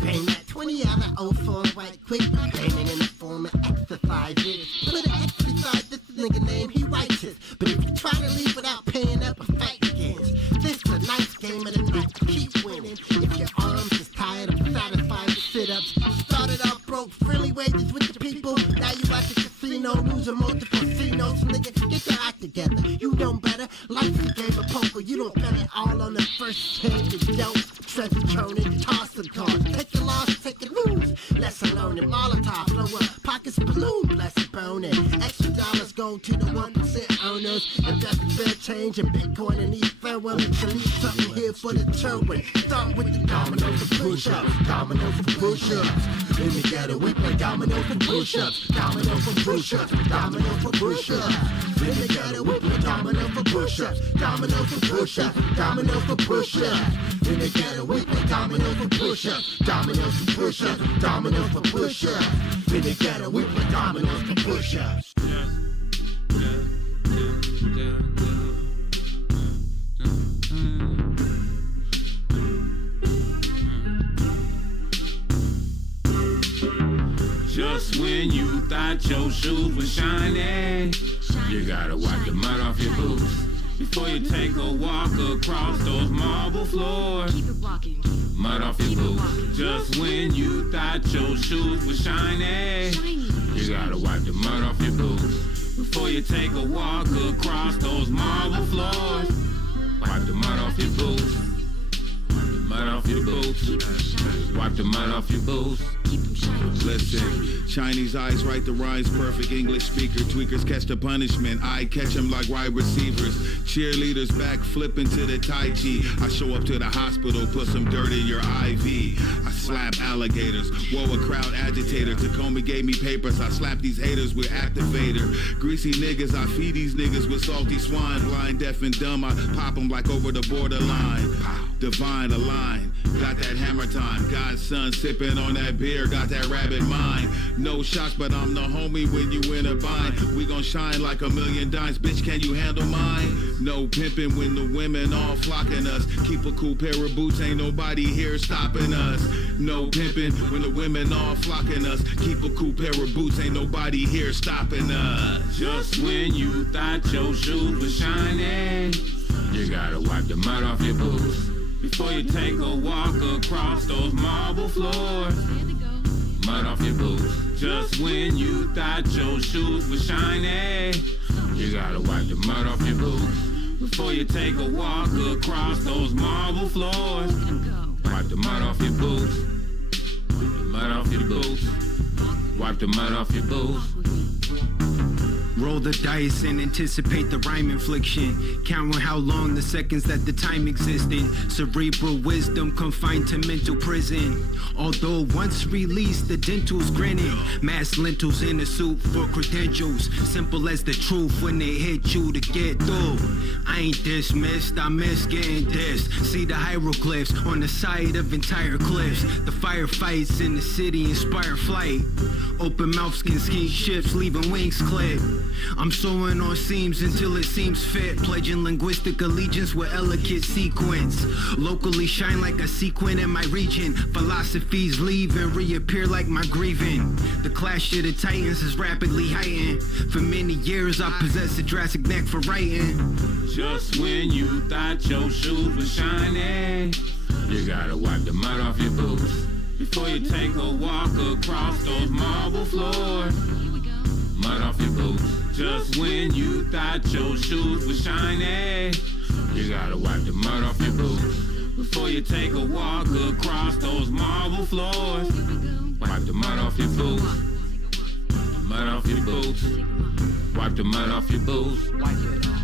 Bang that 20 out of 04 right quick. Banging in the form of exercises. Put an X beside this nigga name, he writes it. But if you try to leave without paying up, a fight begins. This is a nice game of the night, keep winning. If your arms is tired of satisfying the sit-ups. Started off broke, friendly wages with the people. Now you at the casino, losing multiple casinos. Nigga, get your act together, you know better. Life's a game of poker, you don't bet it all on the first hand. You don't treasure churning, toss the cards. Take your loss, take it lose. Lesson learning, Molotov, blow up, pockets balloon, bless it, boning. Extra dollars go to the 1% owners. Invest fair change in Bitcoin and eat farewell. To leave something here for the children. Start with the dominoes for push-ups, dominoes for push-ups. In the ghetto we play dominoes for push-ups, dominoes for push-ups, dominoes for push-ups. In the ghetto we play dominoes for push-ups, dominoes for push-ups, dominoes for push-ups. In the ghetto we play dominoes for push-ups, dominoes for push-ups, dominoes for push-ups. In the ghetto we play dominoes for push-ups. Just when you thought your shoes were shiny, you gotta wipe the mud off your boots before you take a walk across those marble floors. Keep it walking. Mud off your boots. Just when you thought your shoes were shiny, you gotta wipe the mud off your boots before you take a walk across those marble floors. Wipe the mud off your boots. Wipe the mud off your boots. Wipe the mud off your boots. Listen, Chinese eyes write the rhymes, perfect English speaker. Tweakers catch the punishment, I catch them like wide receivers. Cheerleaders back flipping to the Tai Chi. I show up to the hospital, put some dirt in your IV. I slap alligators, whoa, a crowd agitator. Tacoma gave me papers, I slap these haters with activator. Greasy niggas, I feed these niggas with salty swine. Blind, deaf, and dumb, I pop them like over the borderline. Divine, align, got that hammer time. God's son sipping on that beer, got that rabbit mind. No shots, but I'm the homie when you in a bind. We gon' shine like a million dimes, bitch, can you handle mine? No pimping when the women all flocking us. Keep a cool pair of boots, ain't nobody here stopping us. No pimping when the women all flocking us. Keep a cool pair of boots, ain't nobody here stopping us. Just when you thought your shoes were shiny, you gotta wipe the mud off your boots before you take a walk across those marble floors. Mud off your boots. Just when you thought your shoes were shiny, you gotta wipe the mud off your boots before you take a walk across those marble floors. Wipe the mud off your boots. Wipe the mud off your boots. Wipe the mud off your boots. Roll the dice and anticipate the rhyme infliction. Counting how long the seconds that the time existed. Cerebral wisdom confined to mental prison. Although once released, the dental's grinning. Mass lentils in a soup for credentials. Simple as the truth when they hit you to get through. I ain't dismissed, I miss getting dissed. See the hieroglyphs on the side of entire cliffs. The firefights in the city inspire flight. Open mouths can ski ships, leaving wings clip. I'm sewing on seams until it seems fit. Pledging linguistic allegiance with elegant sequence. Locally shine like a sequin in my region. Philosophies leave and reappear like my grieving. The clash of the titans is rapidly heightened. For many years I possessed a Jurassic neck for writing. Just when you thought your shoes were shiny, you gotta wipe the mud off your boots before you take a walk across those marble floors. Mud off your boots. Just when you thought your shoes were shiny, you gotta wipe the mud off your boots before you take a walk across those marble floors. Wipe the mud off your boots. Mud off your boots. Wipe the mud off your boots. Wipe it off.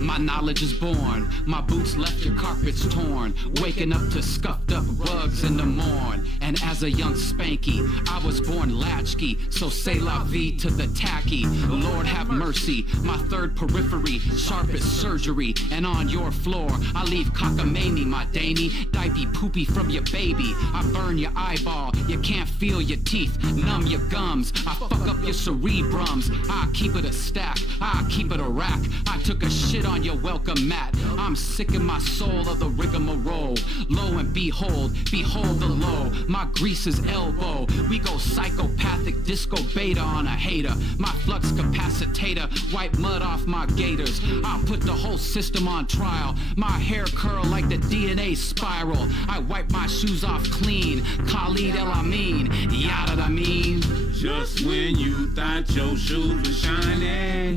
My knowledge is born, my boots left your carpets torn. Waking up to scuffed up rugs in the morn. And as a young spanky, I was born latchkey. So say la vie to the tacky. Lord have mercy, my third periphery, sharp as surgery. And on your floor, I leave cockamamie, my dainty. Dipey poopy from your baby. I burn your eyeball, you can't feel your teeth. Numb your gums, I fuck up your cerebrums. I keep it a stack, I keep it a rack. I took a shit on your welcome mat. I'm sick in my soul of the rigmarole. Lo and behold, behold the low. My grease is elbow. We go psychopathic disco beta on a hater. My flux capacitator, wipe mud off my gaiters. I'll put the whole system on trial. My hair curl like the DNA spiral. I wipe my shoes off clean. Khalid El Amin, yada I mean. Just when you thought your shoes were shiny,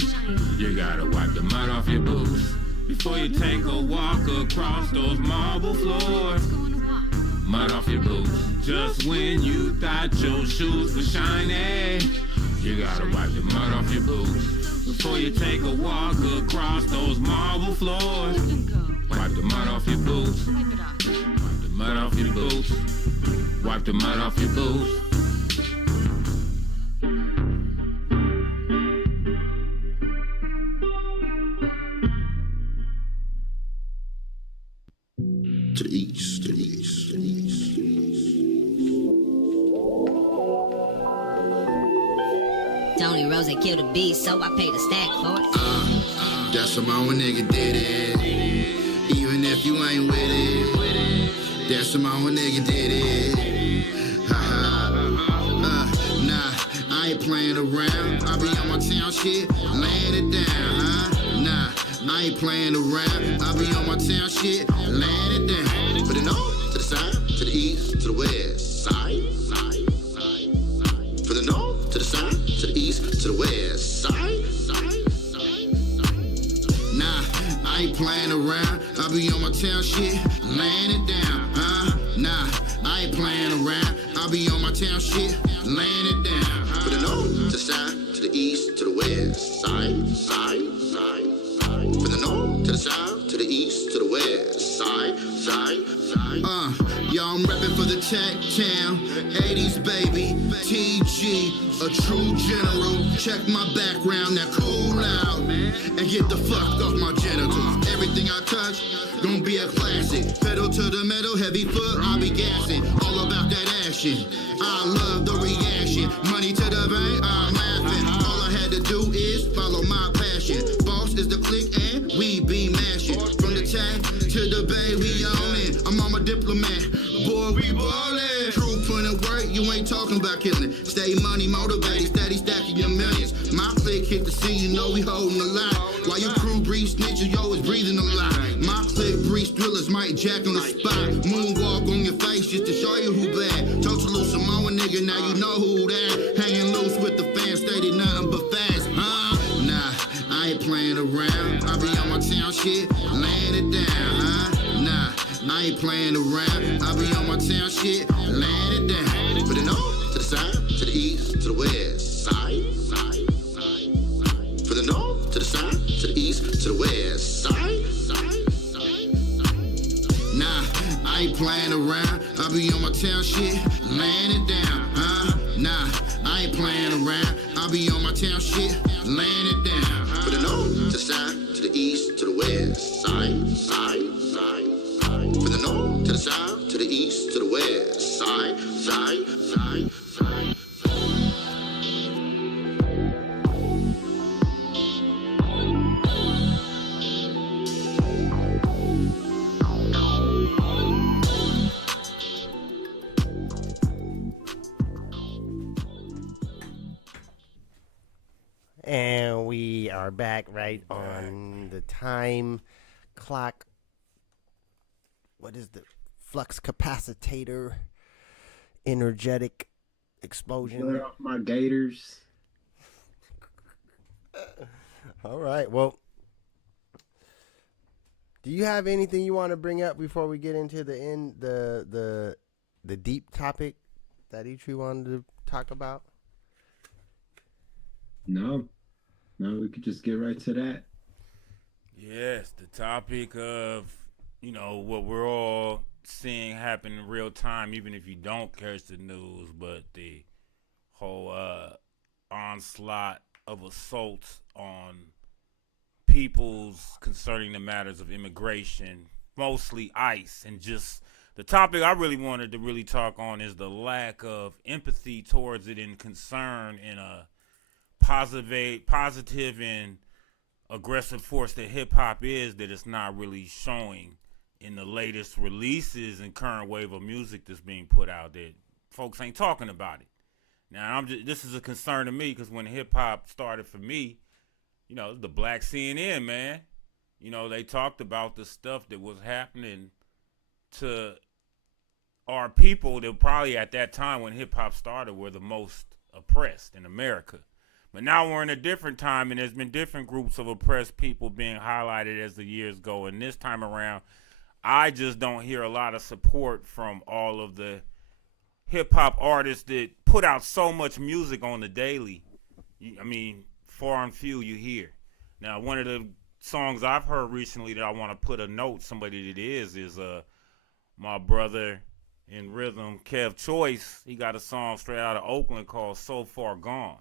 you gotta wipe the mud off your boots before you take a walk across those marble floors. Mud off your boots. Just when you thought your shoes were shiny, you gotta wipe the mud off your boots before you take a walk across those marble floors. Wipe the mud off your boots. Wipe the mud off your boots. Wipe the mud off your boots. To the east, to the east, to the east, to the east. Tony Rose killed a beast, so I paid a stack for it. That's how my nigga did it. Even if you ain't with it. That's how my nigga did it. Ha ha. Nah, I ain't playing around. I be on my town shit, laying it down, huh? Nah. I ain't playing around. I be on my town shit, laying it down. To the north, to the south, to the east, to the west side. For the north, to the south, to the east, to the west side. Nah, I ain't playing around. I be on my town shit, laying it down. Nah, I ain't playing around. I be on my town shit, laying it down. For the north, to the south, to the east, to the west side. From the north to the south, to the east, to the west side. Y'all, I'm reppin' for the tech town, 80s baby, TG, a true general. Check my background, now cool out, and get the fuck off my genitals. Everything I touch, gon' be a classic. Pedal to the metal, heavy foot, I'll be gassing. All about that action, I love the reaction. Money to the bank, I'm laughing. All I had to do is follow my passion. Boss is the click and we be mashing. From the tag to the bay, we on it. I'm on my diplomat, boy, we ballin'. True putting work, you ain't talking about killing. Stay money motivated, steady stacking your millions. My clique hit the scene, you know we holding the line. While your crew breathe snitches, you always breathing a lot. My clique breathe thrillers, might jack on the spot. Moonwalk on your face just to show you who bad. Toast to loose Samoa nigga, now you know who that. Hanging loose with the fans, steady nothing but fast, huh? Nah, I ain't playing around. I be on my town shit, laying it down, huh? Nah, I ain't playing around. I be on my town shit, laying it down. For the north, to the south, to the east, to the west side. east to the west side. Nah, I ain't playing around. I'll be on my town shit, laying it down. Nah, I ain't playing around. I'll be on my town shit, laying it down. From the north to the south, to the east, to the west side, side, side, side. From the north to the south, to the east, to the west side, side, side, side. And we are back right on the time clock. What is the flux capacitor? Energetic explosion. Let off my gators. All right. Well, do you have anything you want to bring up before we get into the deep topic that Eeetree wanted to talk about? No, we could just get right to that. Yes, the topic of, what we're all seeing happen in real time, even if you don't catch the news, but the whole onslaught of assaults on peoples concerning the matters of immigration, mostly ICE, and just the topic I really wanted to really talk on is the lack of empathy towards it and concern in a positive and aggressive force that hip hop is, that it's not really showing in the latest releases and current wave of music that's being put out, that folks ain't talking about it. Now, this is a concern to me because when hip hop started for me, the black CNN, man, they talked about the stuff that was happening to our people that probably at that time when hip hop started were the most oppressed in America. But now we're in a different time, and there's been different groups of oppressed people being highlighted as the years go. And this time around, I just don't hear a lot of support from all of the hip-hop artists that put out so much music on the daily. I mean, far and few you hear. Now, one of the songs I've heard recently that I want to put a note, somebody that is my brother in rhythm, Kev Choice. He got a song straight out of Oakland called So Far Gone.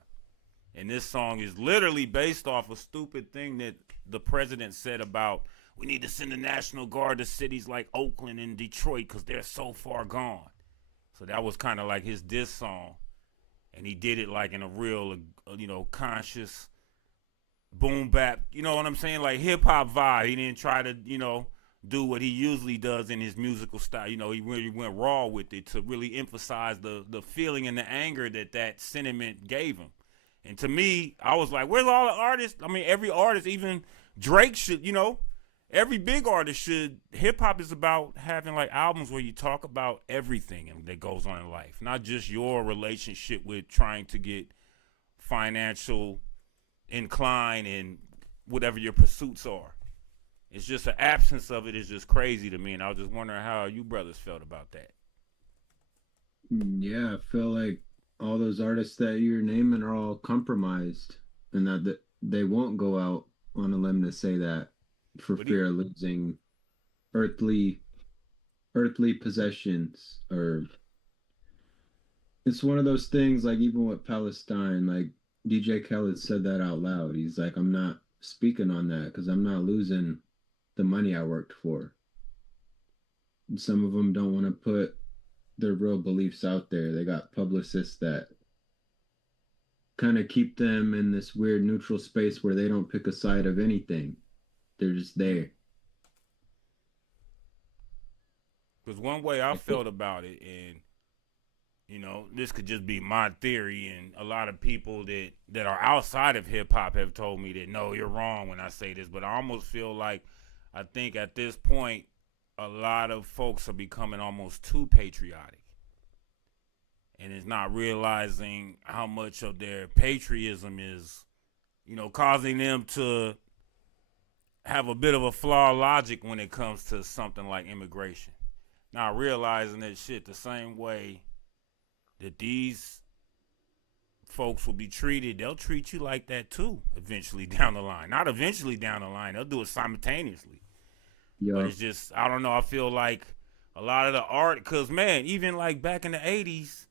And this song is literally based off a stupid thing that the president said about we need to send the National Guard to cities like Oakland and Detroit because they're so far gone. So that was kind of like his diss song. And he did it like in a real, conscious boom bap. You know what I'm saying? Like hip hop vibe. He didn't try to, do what he usually does in his musical style. He really went raw with it to really emphasize the feeling and the anger that sentiment gave him. And to me, I was like, where's all the artists? I mean, every artist, even Drake should, every big artist should. Hip hop is about having like albums where you talk about everything that goes on in life, not just your relationship with trying to get financial incline and whatever your pursuits are. It's just an absence of it is just crazy to me. And I was just wondering how you brothers felt about that. Yeah, I feel like all those artists that you're naming are all compromised, and that they won't go out on a limb to say that for fear of losing earthly possessions. Or it's one of those things, like even with Palestine, like DJ Khaled said that out loud. He's like, I'm not speaking on that because I'm not losing the money I worked for. And some of them don't want to put their real beliefs out there. They got publicists that kind of keep them in this weird neutral space where they don't pick a side of anything. They're just there. Because one way I felt about it, and this could just be my theory, and a lot of people that are outside of hip hop have told me that no, you're wrong when I say this, but I almost feel like I think at this point a lot of folks are becoming almost too patriotic, and is not realizing how much of their patriotism is, causing them to have a bit of a flawed logic when it comes to something like immigration. Not realizing that shit the same way that these folks will be treated, they'll treat you like that too eventually down the line. Not eventually down the line, they'll do it simultaneously. But Yeah. it's just, I don't know, I feel like a lot of the art, because, man, even like back in the 80s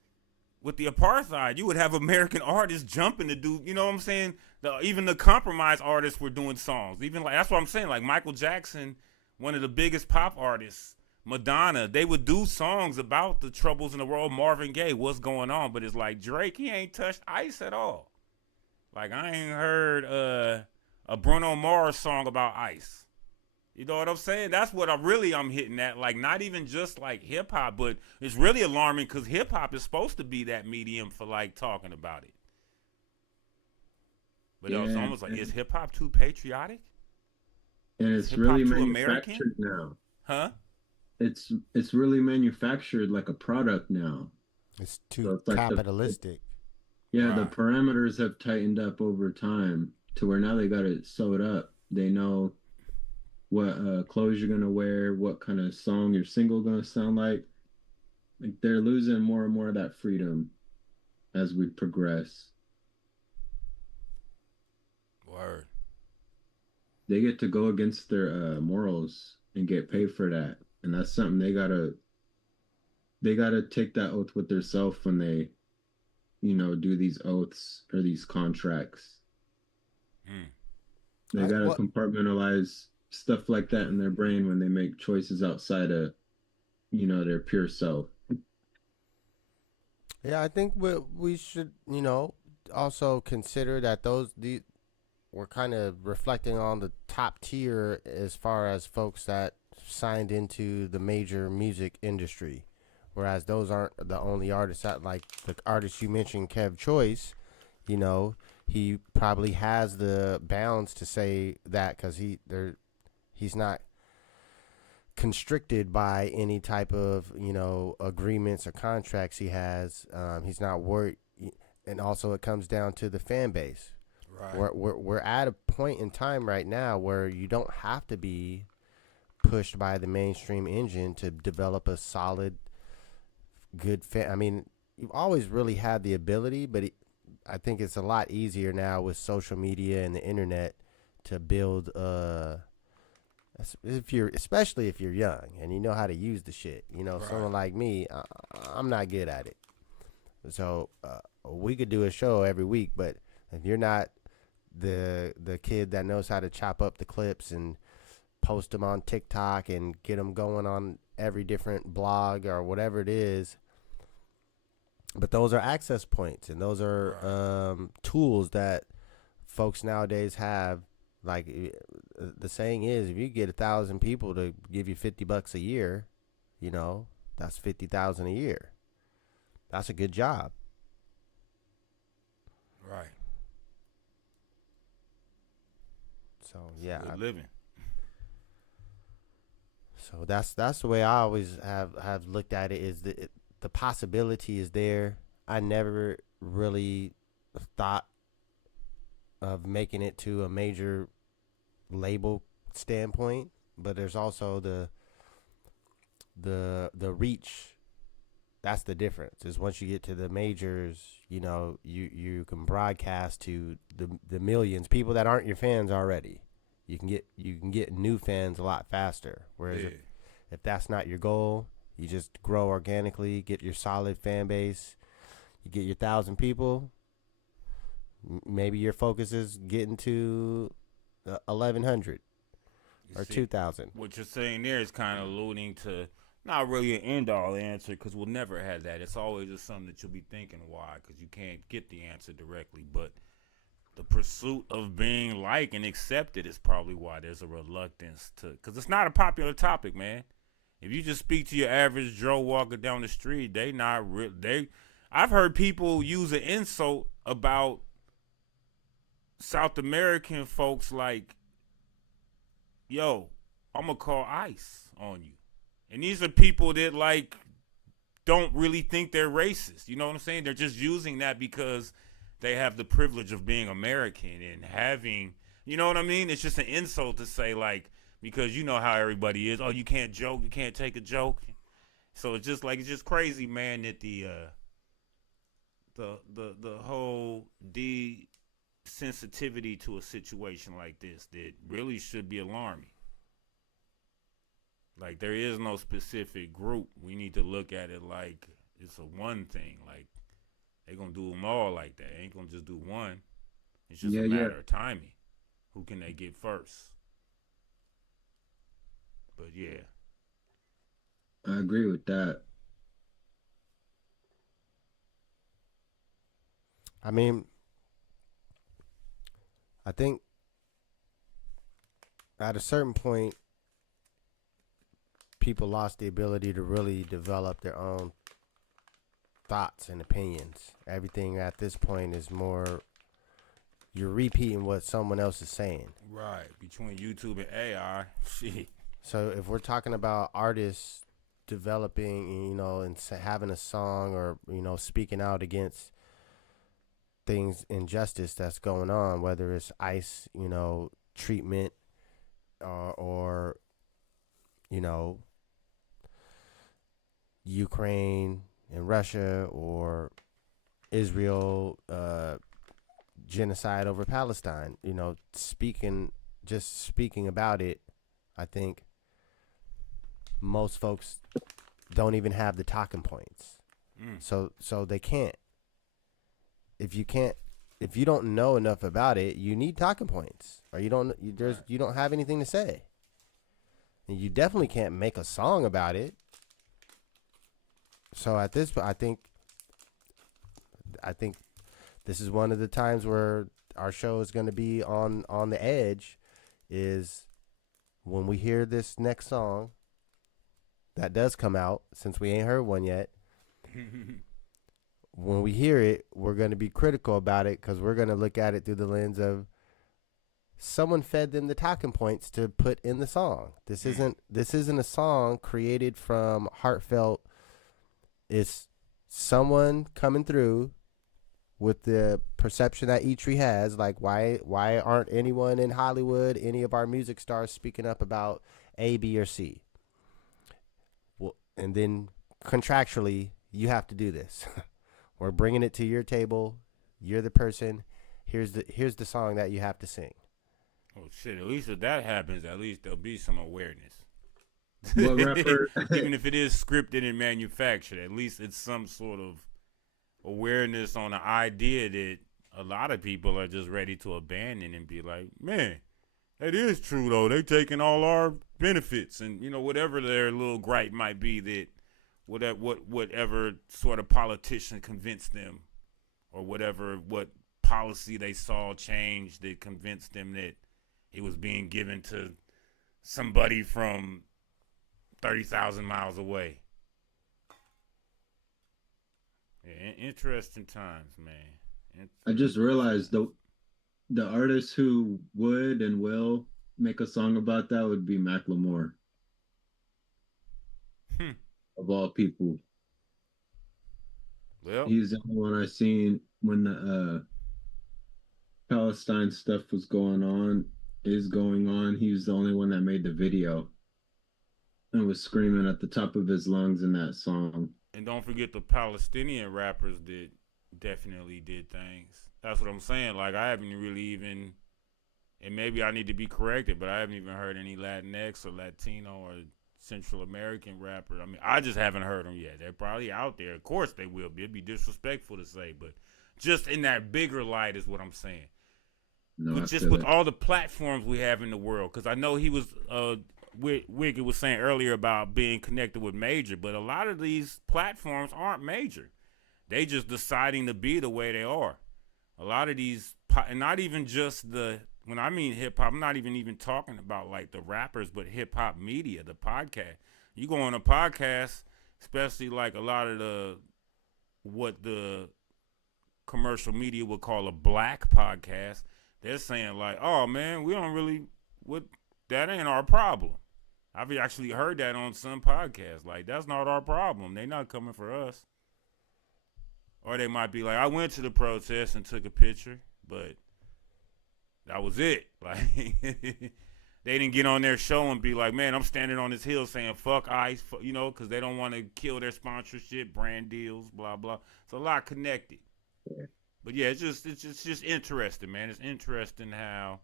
with the apartheid, you would have American artists jumping to do, you know what I'm saying? Even the compromise artists were doing songs. Even like, that's what I'm saying, like Michael Jackson, one of the biggest pop artists, Madonna, they would do songs about the troubles in the world. Marvin Gaye, what's going on? But it's like Drake, he ain't touched ice at all. Like, I ain't heard a Bruno Mars song about ice. You know what I'm saying? That's what I'm hitting at. Like, not even just like hip hop, but it's really alarming because hip hop is supposed to be that medium for like talking about it. But it's almost like, is hip hop too patriotic? And it's really manufactured now. Huh? It's really manufactured like a product now. It's too So it's like capitalistic. The parameters have tightened up over time to where now they got it sewed up. They know what clothes you're gonna wear, what kind of song your single gonna sound like. Like they're losing more and more of that freedom as we progress. Word. They get to go against their morals and get paid for that, and that's something they gotta take that oath with themselves when they, do these oaths or these contracts. They gotta compartmentalize stuff like that in their brain when they make choices outside of, their pure self. Yeah, I think we should, also consider that we're kind of reflecting on the top tier as far as folks that signed into the major music industry, whereas those aren't the only artists that, like the artist you mentioned, Kev Choice, he probably has the bounds to say that because he's not constricted by any type of agreements or contracts he has. He's not worried, and also it comes down to the fan base. Right. We're at a point in time right now where you don't have to be pushed by the mainstream engine to develop a solid, good fan. I mean, you've always really had the ability, but I think it's a lot easier now with social media and the internet to build. Especially if you're young and you know how to use the shit. Someone like me, I'm not good at it. So we could do a show every week, but if you're not the kid that knows how to chop up the clips and post them on TikTok and get them going on every different blog or whatever it is. But those are access points, and those are tools that folks nowadays have. Like the saying is, if you get 1,000 people to give you $50 a year, that's 50,000 a year. That's a good job. Right. So yeah, good living. So that's the way I always have looked at it. Is the possibility is there. I never really thought of making it to a major label standpoint, but there's also the reach. That's the difference. Is once you get to the majors, you can broadcast to the millions, people that aren't your fans already. You can get new fans a lot faster. Whereas if that's not your goal, you just grow organically, get your solid fan base, you get your 1,000 people. Maybe your focus is getting to 1,100 or 2,000. What you're saying there is kind of alluding to not really an end-all answer, because we'll never have that. It's always just something that you'll be thinking why, because you can't get the answer directly. But the pursuit of being liked and accepted is probably why there's a reluctance to, because it's not a popular topic, man. If you just speak to your average Joe walking down the street, I've heard people use an insult about South American folks like, yo, I'm going to call ICE on you. And these are people that, like, don't really think they're racist. You know what I'm saying? They're just using that because they have the privilege of being American and having, you know what I mean? It's just an insult to say, like, because you know how everybody is. Oh, you can't joke. You can't take a joke. So it's just crazy, man, that the the whole desensitivity to a situation like this that really should be alarming. Like, there is no specific group. We need to look at it like it's a one thing. Like, they gonna do them all like that. They ain't gonna just do one. It's just a matter of timing. Who can they get first? But yeah, I agree with that. I mean, I think at a certain point, people lost the ability to really develop their own thoughts and opinions. Everything at this point is more, you're repeating what someone else is saying. right. Between YouTube and AI, shit. So if we're talking about artists developing, and having a song or, speaking out against things, injustice that's going on, whether it's ICE, treatment, or Ukraine and Russia, or Israel, genocide over Palestine, speaking about it, I think most folks don't even have the talking points. So they can't. If you don't know enough about it, you need talking points, or you don't have anything to say. And you definitely can't make a song about it. So at this, I think this is one of the times where our show is going to be on the edge, is when we hear this next song that does come out, since we ain't heard one yet. When we hear it, we're going to be critical about it, because we're going to look at it through the lens of someone fed them the talking points to put in the song. This isn't a song created from heartfelt. It's someone coming through with the perception that Eeetree has, like, why aren't anyone in Hollywood, any of our music stars, speaking up about A, B, or C? Well, and then contractually, you have to do this. We're bringing it to your table. You're the person. Here's the song that you have to sing. Oh shit! At least if that happens, at least there'll be some awareness. What rapper? Even if it is scripted and manufactured, at least it's some sort of awareness on the idea that a lot of people are just ready to abandon and be like, man, that is true though. They taking all our benefits, and whatever their little gripe might be, that whatever sort of politician convinced them, or what policy they saw change that convinced them that it was being given to somebody from 30,000 miles away. Yeah, interesting times, man. I just realized the artist who would and will make a song about that would be Macklemore. Of all people. Well, he's the only one I seen when the Palestine stuff was going on. He's the only one that made the video and was screaming at the top of his lungs in that song. And don't forget the Palestinian rappers that definitely did things. That's what I'm saying. Like, I haven't really even, and maybe I need to be corrected, but I haven't even heard any Latinx or Latino or Central American rapper. I mean, I just haven't heard them yet. They're probably out there. Of course they will be. It'd be disrespectful to say, but just in that bigger light is what I'm saying. No, but just with all the platforms we have in the world, because I know he was, Wicked was saying earlier about being connected with major, but a lot of these platforms aren't major. They just deciding to be the way they are. A lot of these, and not even just when I mean hip hop, I'm not even talking about like the rappers, but hip hop media, the podcast. You go on a podcast, especially like a lot of what the commercial media would call a black podcast. They're saying like, oh man, we don't really, that ain't our problem. I've actually heard that on some podcasts. Like, that's not our problem. They not coming for us. Or they might be like, I went to the protest and took a picture, but that was it. Like, they didn't get on their show and be like, man, I'm standing on this hill saying fuck ICE, because they don't want to kill their sponsorship, brand deals, blah, blah. It's a lot connected. But yeah, it's just interesting, man. It's interesting how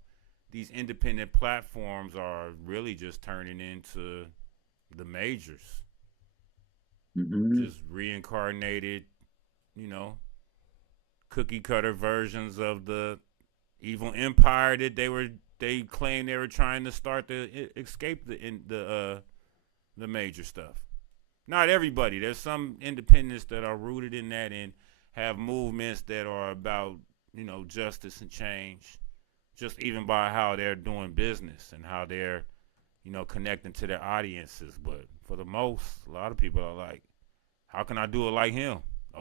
these independent platforms are really just turning into the majors, Mm-hmm. just reincarnated, you know, cookie cutter versions of the evil empire that they claimed they were trying to start to escape the major stuff. Not everybody. There's some independents that are rooted in that and have movements that are about, justice and change, just even by how they're doing business and how they're, connecting to their audiences. But for the most, a lot of people are like, how can I do it like him?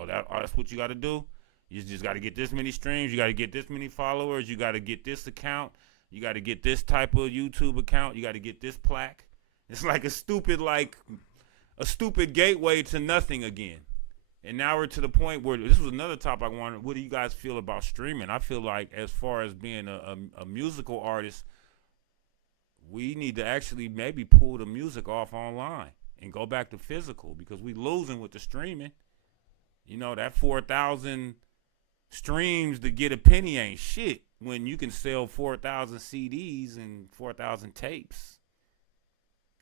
That's what you got to do. You just got to get this many streams. You got to get this many followers. You got to get this account. You got to get this type of YouTube account. You got to get this plaque. It's like a stupid gateway to nothing again. And now we're to the point where this was another topic I wanted. What do you guys feel about streaming? I feel like as far as being a musical artist, we need to actually maybe pull the music off online and go back to physical because we losing with the streaming. That 4,000 streams to get a penny ain't shit when you can sell 4,000 CDs and 4,000 tapes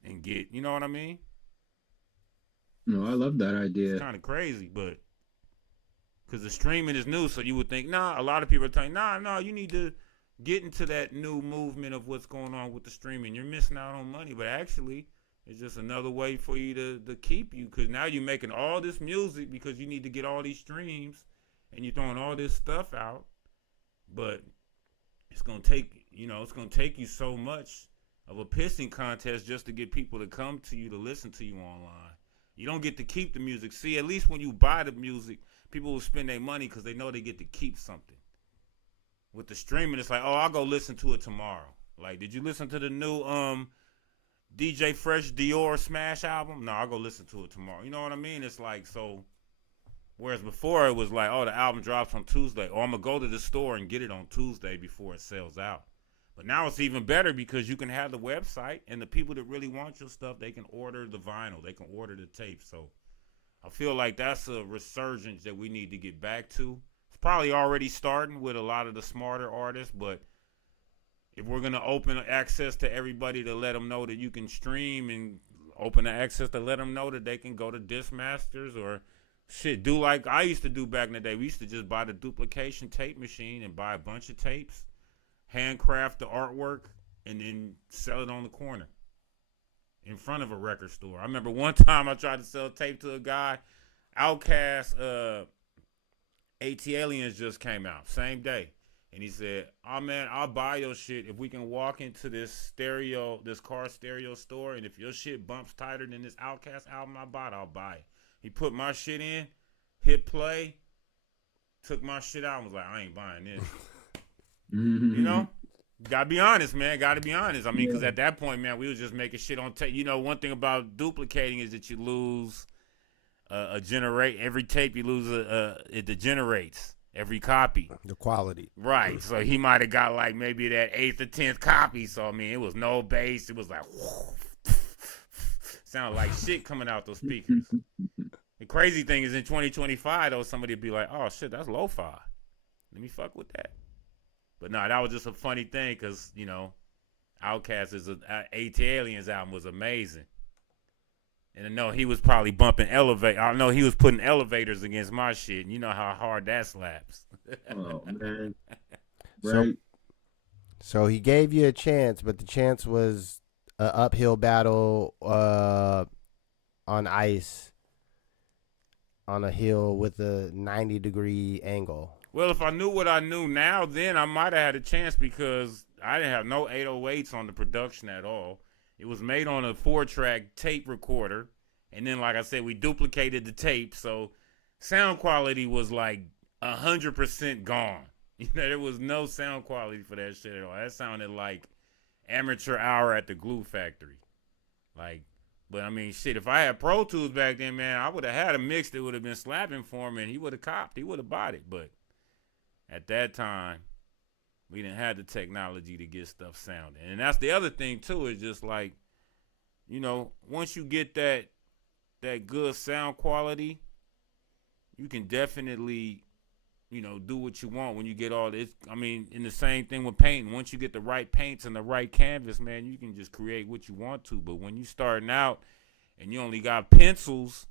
and get, you know what I mean? No, I love that idea. It's kind of crazy, but because the streaming is new, so you would think, nah, a lot of people are saying, nah, you need to get into that new movement of what's going on with the streaming. You're missing out on money, but actually, it's just another way for you to keep you because now you're making all this music because you need to get all these streams and you're throwing all this stuff out, but it's going to take, it's going to take you so much of a pissing contest just to get people to come to you to listen to you online. You don't get to keep the music. See, at least when you buy the music, people will spend their money because they know they get to keep something. With the streaming, it's like, oh, I'll go listen to it tomorrow. Like, did you listen to the new DJ Fresh Dior Smash album? No, I'll go listen to it tomorrow. You know what I mean? It's like, so, whereas before it was like, oh, the album drops on Tuesday. Or I'm going to go to the store and get it on Tuesday before it sells out. But now it's even better because you can have the website and the people that really want your stuff, they can order the vinyl. They can order the tape. So I feel like that's a resurgence that we need to get back to. It's probably already starting with a lot of the smarter artists, but if we're going to open access to everybody to let them know that you can stream and open the access to let them know that they can go to Discmasters or shit, do like I used to do back in the day. We used to just buy the duplication tape machine and buy a bunch of tapes, handcraft the artwork, and then sell it on the corner in front of a record store. I remember one time I tried to sell tape to a guy. Outkast, AT-Aliens just came out, same day. And he said, oh, man, I'll buy your shit if we can walk into this car stereo store, and if your shit bumps tighter than this Outkast album I bought, I'll buy it. He put my shit in, hit play, took my shit out, and was like, I ain't buying this. Gotta be honest, man. Gotta be honest. I mean, because at that point, man, we was just making shit on tape. One thing about duplicating is that you lose every tape you lose, it degenerates every copy. The quality. Right. So he might have got like maybe that 8th or 10th copy. So, I mean, it was no bass. It was like, sounded like shit coming out those speakers. The crazy thing is in 2025, though, somebody would be like, oh, shit, that's lo-fi. Let me fuck with that. But no, that was just a funny thing because, Outkast AT-Aliens album was amazing. And I know he was probably bumping I know he was putting elevators against my shit. And you know how hard that slaps. Oh, man. Right. So he gave you a chance, but the chance was an uphill battle on ice on a hill with a 90-degree angle. Well, if I knew what I knew now, then I might have had a chance because I didn't have no 808s on the production at all. It was made on a 4-track tape recorder. And then, like I said, we duplicated the tape. So sound quality was like 100% gone. There was no sound quality for that shit at all. That sounded like amateur hour at the glue factory. But I mean, shit, if I had Pro Tools back then, man, I would have had a mix that would have been slapping for me and he would have copped. He would have bought it. But at that time, we didn't have the technology to get stuff sounding. And that's the other thing, too, is just like, once you get that good sound quality, you can definitely do what you want when you get all this. I mean, in the same thing with painting. Once you get the right paints and the right canvas, man, you can just create what you want to. But when you starting out and you only got pencils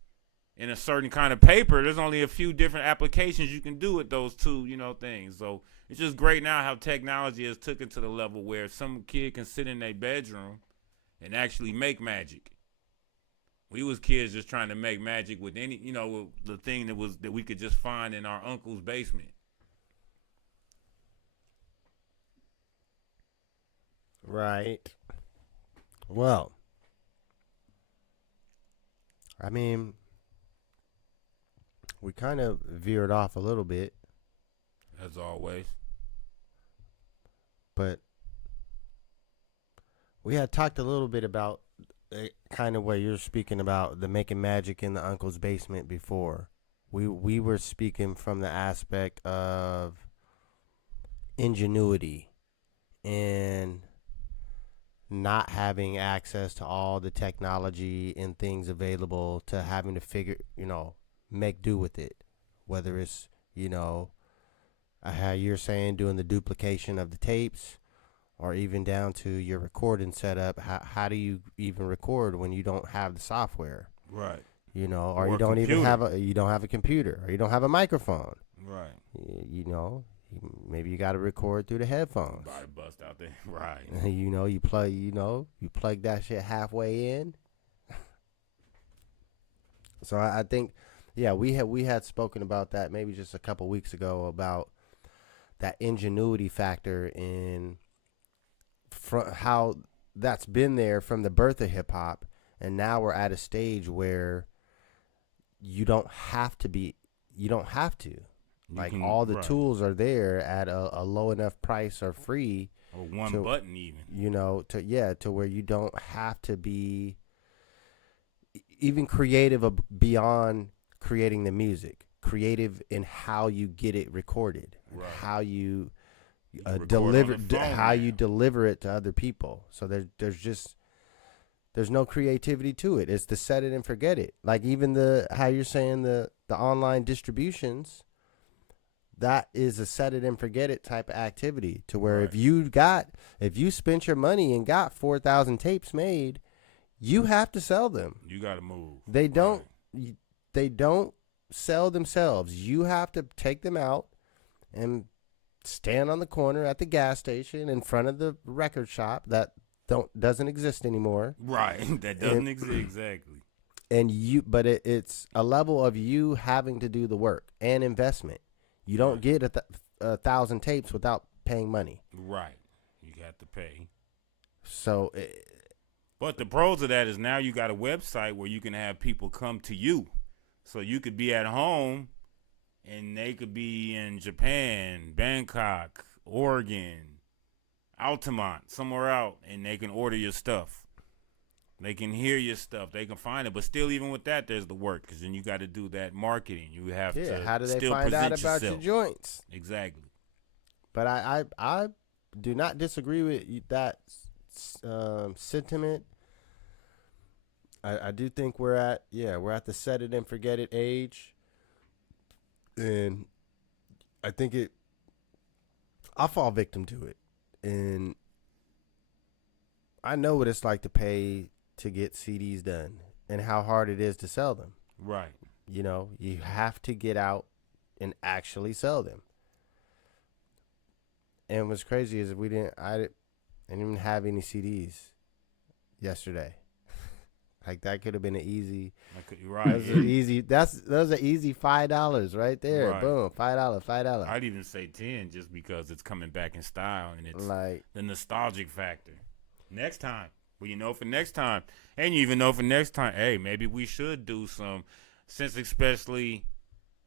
and a certain kind of paper, there's only a few different applications you can do with those two, things. So it's just great now how technology has took it to the level where some kid can sit in their bedroom and actually make magic. We was kids just trying to make magic with any, with the thing that we could just find in our uncle's basement. Right. Well, I mean, we kind of veered off a little bit, as always. But we had talked a little bit about kind of what you're speaking about, the making magic in the uncle's basement before. We were speaking from the aspect of ingenuity and not having access to all the technology and things available, to having to figure, make do with it. Whether it's, how you're saying, doing the duplication of the tapes, or even down to your recording setup. How do you even record when you don't have the software? Right. Or you don't even have a computer, or you don't have a microphone. Right. Maybe you got to record through the headphones. Body bust out there. Right. You plug that shit halfway in. So I think, yeah, we had spoken about that maybe just a couple weeks ago, about that ingenuity factor in how that's been there from the birth of hip hop, and now we're at a stage where you don't have to. Like, all the tools are there at a low enough price or free. Or one button even. To where you don't have to be even creative beyond creating the music. Creative in how you get it recorded. Right. How you deliver it to other people. So there's no creativity to it. It's the set it and forget it. Like, even how you're saying the online distributions, that is a set it and forget it type of activity, to where if you spent your money and got 4,000 tapes made, you have to sell them. You got to move. They don't sell themselves. You have to take them out and stand on the corner at the gas station in front of the record shop that doesn't exist anymore. Right. That doesn't exist. Exactly. But it's a level of you having to do the work and investment. You don't get 1,000 tapes without paying money. Right. You got to pay. So, but the pros of that is now you got a website where you can have people come to you. So you could be at home and they could be in Japan, Bangkok, Oregon, Altamont, somewhere out, and they can order your stuff. They can hear your stuff. They can find it. But still, even with that, there's the work, because then you got to do that marketing. You have to how do they still find out present about yourself. your joints? Exactly. But I do not disagree with that sentiment. I do think we're at the set it and forget it age. And I think I fall victim to it. And I know what it's like to pay to get CDs done and how hard it is to sell them. Right. You have to get out and actually sell them. And what's crazy is I didn't even have any CDs yesterday. Like, that could have been an easy. Right. That was an easy. That was an easy $5 right there. Right. Boom, $5. I'd even say 10, just because it's coming back in style and it's like the nostalgic factor. Next time. Well, for next time. And you even know for next time, hey, maybe we should do some, since especially,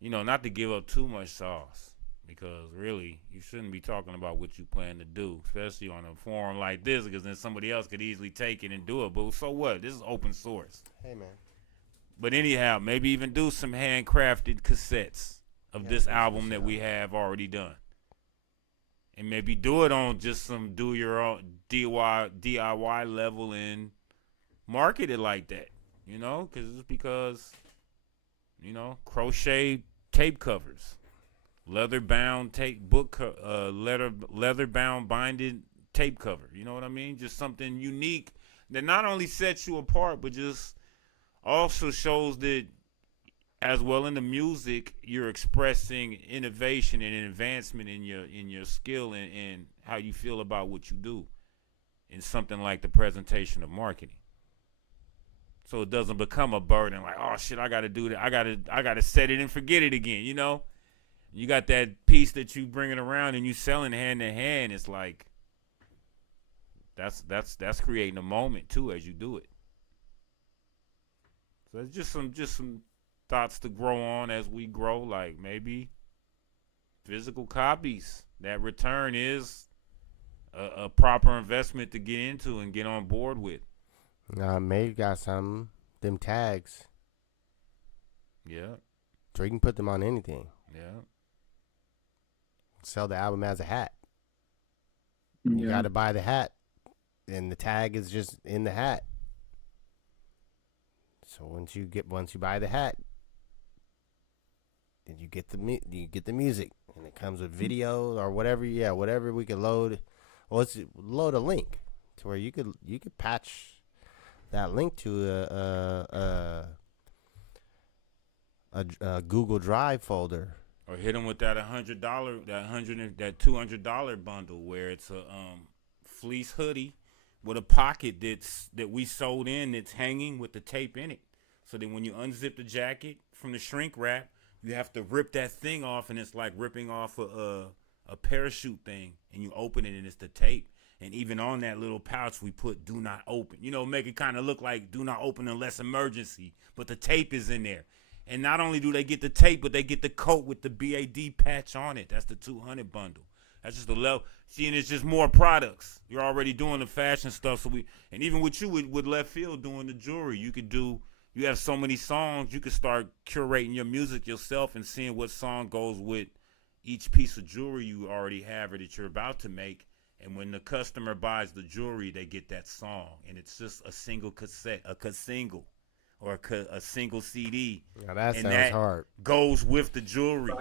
not to give up too much sauce, because really you shouldn't be talking about what you plan to do, especially on a forum like this, because then somebody else could easily take it and do it. But so what? This is open source. Hey, man. But anyhow, maybe even do some handcrafted cassettes of this album that we have already done. And maybe do it on just some do-your-own DIY level and market it like that, because crochet tape covers. leather bound leather bound binded tape cover. You know what I mean? Just something unique that not only sets you apart, but just also shows that as well in the music you're expressing innovation and advancement in your skill and how you feel about what you do in something like the presentation of marketing. So it doesn't become a burden like, oh shit, I gotta do that. I gotta set it and forget it again, you know? You got that piece that you bringing around and you selling hand in hand. It's like that's creating a moment too as you do it. So it's just some thoughts to grow on as we grow. Like maybe physical copies. That return is a proper investment to get into and get on board with. Maybe got some them tags. Yeah. So you can put them on anything. Yeah. Sell the album as a hat. Yeah. You got to buy the hat, and the tag is just in the hat. So once you buy the hat, then you get the music, and it comes with video or whatever. Yeah, whatever we could load. Well, let's load a link to where you could patch that link to a Google Drive folder. Or hit them with that $200 bundle where it's a fleece hoodie with a pocket that we sold in that's hanging with the tape in it. So that when you unzip the jacket from the shrink wrap, you have to rip that thing off, and it's like ripping off a parachute thing, and you open it and it's the tape. And even on that little pouch we put "do not open." You know, make it kind of look like "do not open unless emergency," but the tape is in there. And not only do they get the tape, but they get the coat with the BAD patch on it. That's the 200 bundle. That's just the level. See, and it's just more products. You're already doing the fashion stuff. And even with you, with Left Field doing the jewelry, you have so many songs, you could start curating your music yourself and seeing what song goes with each piece of jewelry you already have or that you're about to make. And when the customer buys the jewelry, they get that song. And it's just a single cassette, single. Or a single CD. Now that sounds hard. Goes with the jewelry.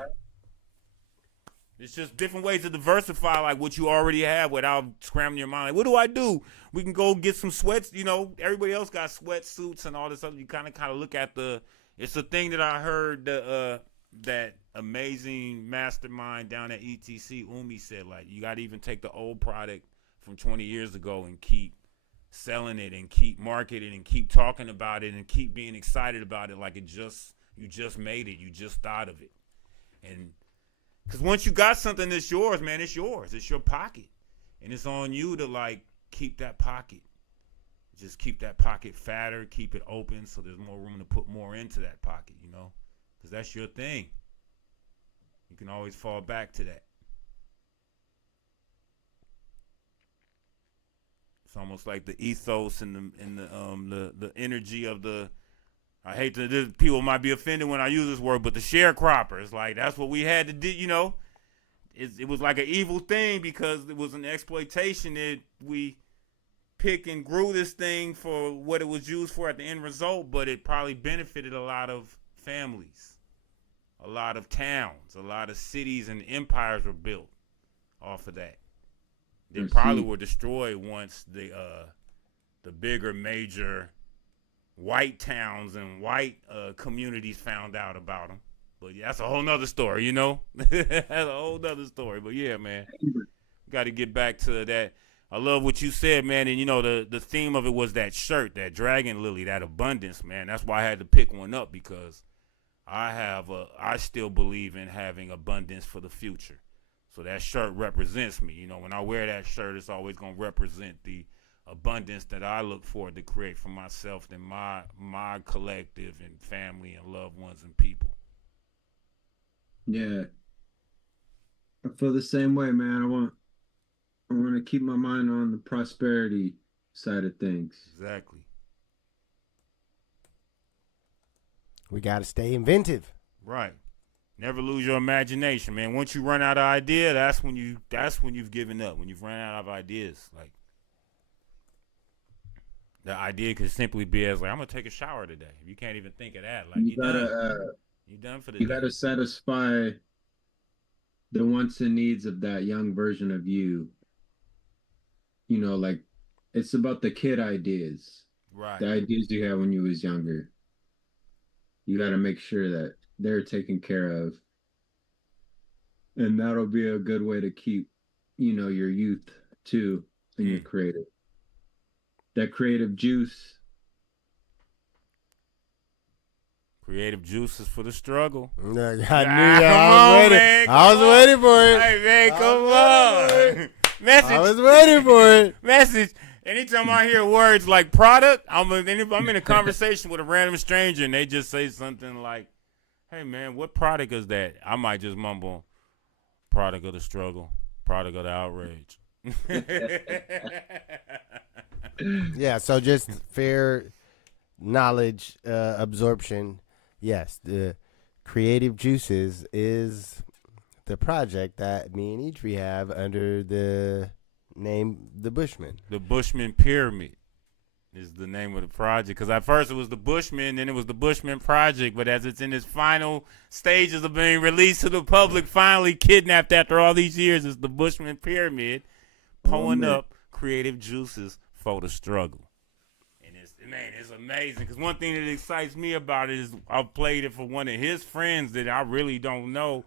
It's just different ways to diversify like what you already have without scrambling your mind. Like, what do I do? We can go get some sweats. You know, everybody else got sweatsuits and all this stuff. You kind of look at it's the thing that I heard that amazing mastermind down at ETC, Umi, said, like, you got to even take the old product from 20 years ago and keep selling it and keep marketing and keep talking about it and keep being excited about it like you just made it, you just thought of it. And because once you got something that's yours, man, it's yours, it's your pocket, and it's on you to like keep that pocket, just keep that pocket fatter, keep it open so there's more room to put more into that pocket, you know, because that's your thing. You can always fall back to that. It's almost like the ethos and the energy of the. I hate to. People might be offended when I use this word, but the sharecroppers, like that's what we had to do. You know, it was like an evil thing because it was an exploitation that we pick and grew this thing for what it was used for at the end result, but it probably benefited a lot of families, a lot of towns, a lot of cities and empires were built off of that. They probably were destroyed once the bigger major white towns and white communities found out about them. But yeah, that's a whole nother story, you know? That's a whole nother story. But yeah, man, got to get back to that. I love what you said, man. And, you know, the theme of it was that shirt, that dragon lily, that abundance, man. That's why I had to pick one up because I still believe in having abundance for the future. So that shirt represents me. You know, when I wear that shirt, it's always going to represent the abundance that I look forward to create for myself and my collective and family and loved ones and people. Yeah. I feel the same way, man. I want to keep my mind on the prosperity side of things. Exactly. We got to stay inventive. Right. Never lose your imagination, man. Once you run out of idea, that's when you've given up. When you've run out of ideas, like the idea could simply be as like, I'm gonna take a shower today. You can't even think of that. Like you done for the day. You gotta satisfy the wants and needs of that young version of you. Like it's about the kid ideas, Right. the ideas you had when you was younger. You got to make sure that they're taken care of, and that'll be a good way to keep, your youth too, and your Mm. creative, that creative juice. Creative juices for the struggle. I knew that. Come I was on, waiting. man. I was waiting for it. Hey, man, come on. Message. I was waiting for it. Message. Anytime I hear words like product, I'm in a conversation with a random stranger and they just say something like, hey, man, what product is that? I might just mumble, product of the struggle, product of the outrage. Yeah, so just fair knowledge absorption. Yes, the Creative Juices is the project that me and Eeetree have under the name The Bushman. The Bushman Pyramid is the name of the project. Because at first it was the Bushman, then it was the Bushman Project. But as it's in its final stages of being released to the public, finally kidnapped after all these years, it's the Bushman Pyramid, pulling up creative juices for the struggle. And it's amazing. Because one thing that excites me about it is I've played it for one of his friends that I really don't know.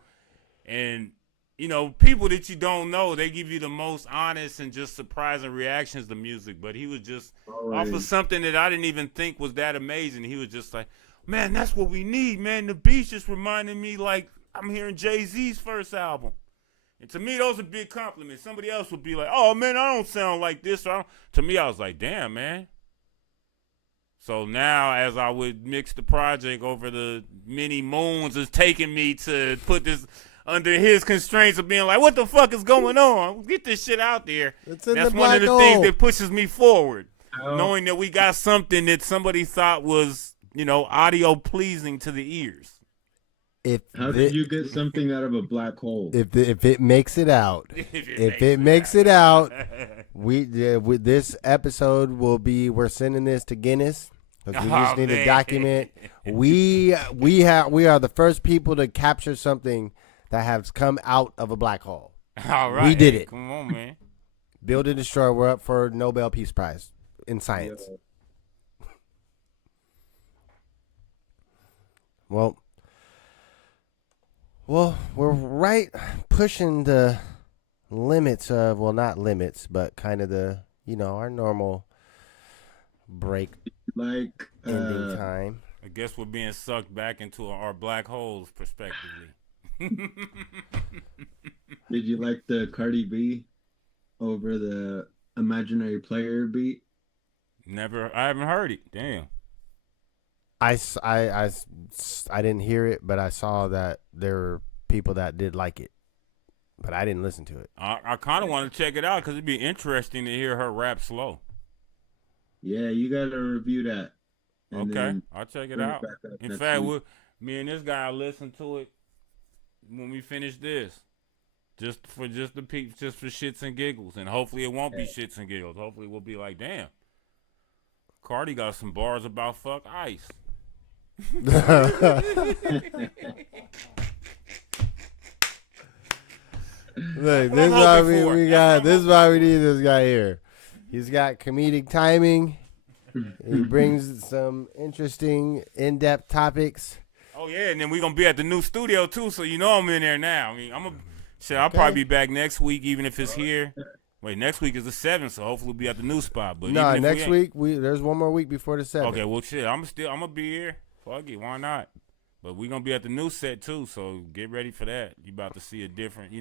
And people that you don't know, they give you the most honest and just surprising reactions to music. But he was just off of something that I didn't even think was that amazing. He was just like, man, that's what we need, man. The beats just reminding me like I'm hearing Jay-Z's first album. And to me, those are big compliments. Somebody else would be like, oh, man, I don't sound like this. To me, I was like, damn, man. So now, as I would mix the project over the many moons, it's taking me to put this under his constraints of being like, what the fuck is going on? Get this shit out there. That's one of the things that pushes me forward, knowing that we got something that somebody thought was, audio pleasing to the ears. How did you get something out of a black hole? If it makes it out, if it makes it out, with this episode will be, we're sending this to Guinness. Because we just need to document. We are the first people to capture something that has come out of a black hole. All right. We did it. Come on, man. Build and Destroy. We're up for Nobel Peace Prize in science. Yeah. Well, we're right pushing the limits of, well, not limits, but kind of the, our normal break. Like ending time. I guess we're being sucked back into our black holes, prospectively. Did you like the Cardi B over the Imaginary Player beat? Never. I haven't heard it. Damn. I didn't hear it, but I saw that there were people that did like it, but I didn't listen to it. I kind of want to check it out because it'd be interesting to hear her rap slow. Yeah, you got to review that. Okay, I'll check it out. In fact, me and this guy will listen to it when we finish this, just for shits and giggles, and hopefully it won't be shits and giggles. Hopefully we'll be like, damn, Cardi got some bars about fuck ice. Look, this is why we need this guy here. He's got comedic timing. He brings some interesting, in-depth topics. Oh yeah, and then we're gonna be at the new studio too, so I'm in there now. I mean, I'll probably be back next week, even if it's here. Wait, next week is the 7th, so hopefully we'll be at the new spot. But next week there's one more week before the 7th. Okay, well shit, I'm gonna be here. Fuck it, why not? But we're gonna be at the new set too, so get ready for that. You about to see a different,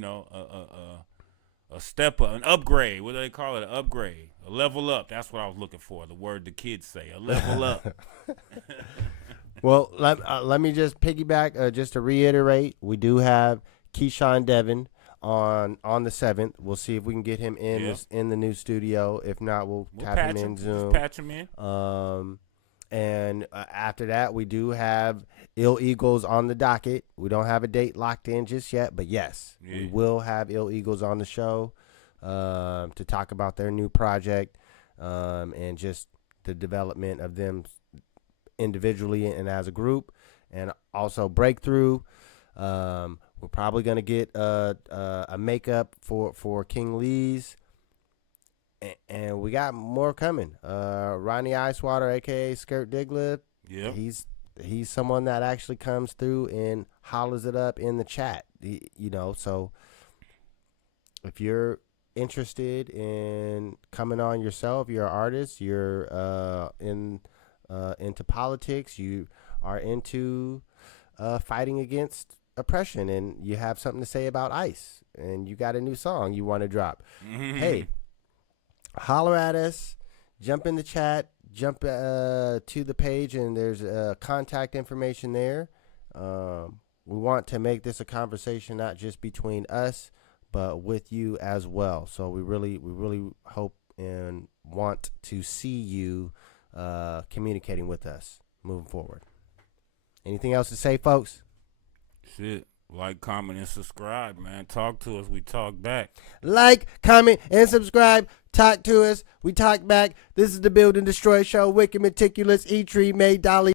a step up, an upgrade. What do they call it? An upgrade, a level up. That's what I was looking for. The word the kids say, a level up. Well, let me just piggyback. Just to reiterate, we do have Keyshawn Devin on the 7th. We'll see if we can get him in the new studio. If not, we'll tap him in Zoom. Just patch him in. And after that, we do have Ill Eagles on the docket. We don't have a date locked in just yet, but yes, we will have Ill Eagles on the show to talk about their new project and just the development of them individually and as a group, and also Breakthrough. We're probably gonna get a makeup for King Lee's, and we got more coming. Ronnie Icewater, aka Skirt Diglett. Yeah. He's someone that actually comes through and hollers it up in the chat. So if you're interested in coming on yourself, you're an artist, you're into politics, you are into fighting against oppression, and you have something to say about ICE, and you got a new song you want to drop, hey, holler at us, jump in the chat, jump to the page, and there's contact information there. We want to make this a conversation not just between us, but with you as well. So we really hope and want to see you communicating with us moving forward. Anything else to say, folks? Shit. Like, comment, and subscribe, man. Talk to us. We talk back. Like, comment, and subscribe. Talk to us. We talk back. This is the Build and Destroy Show. Wicked Meticulous. Eeetree, May Dolly.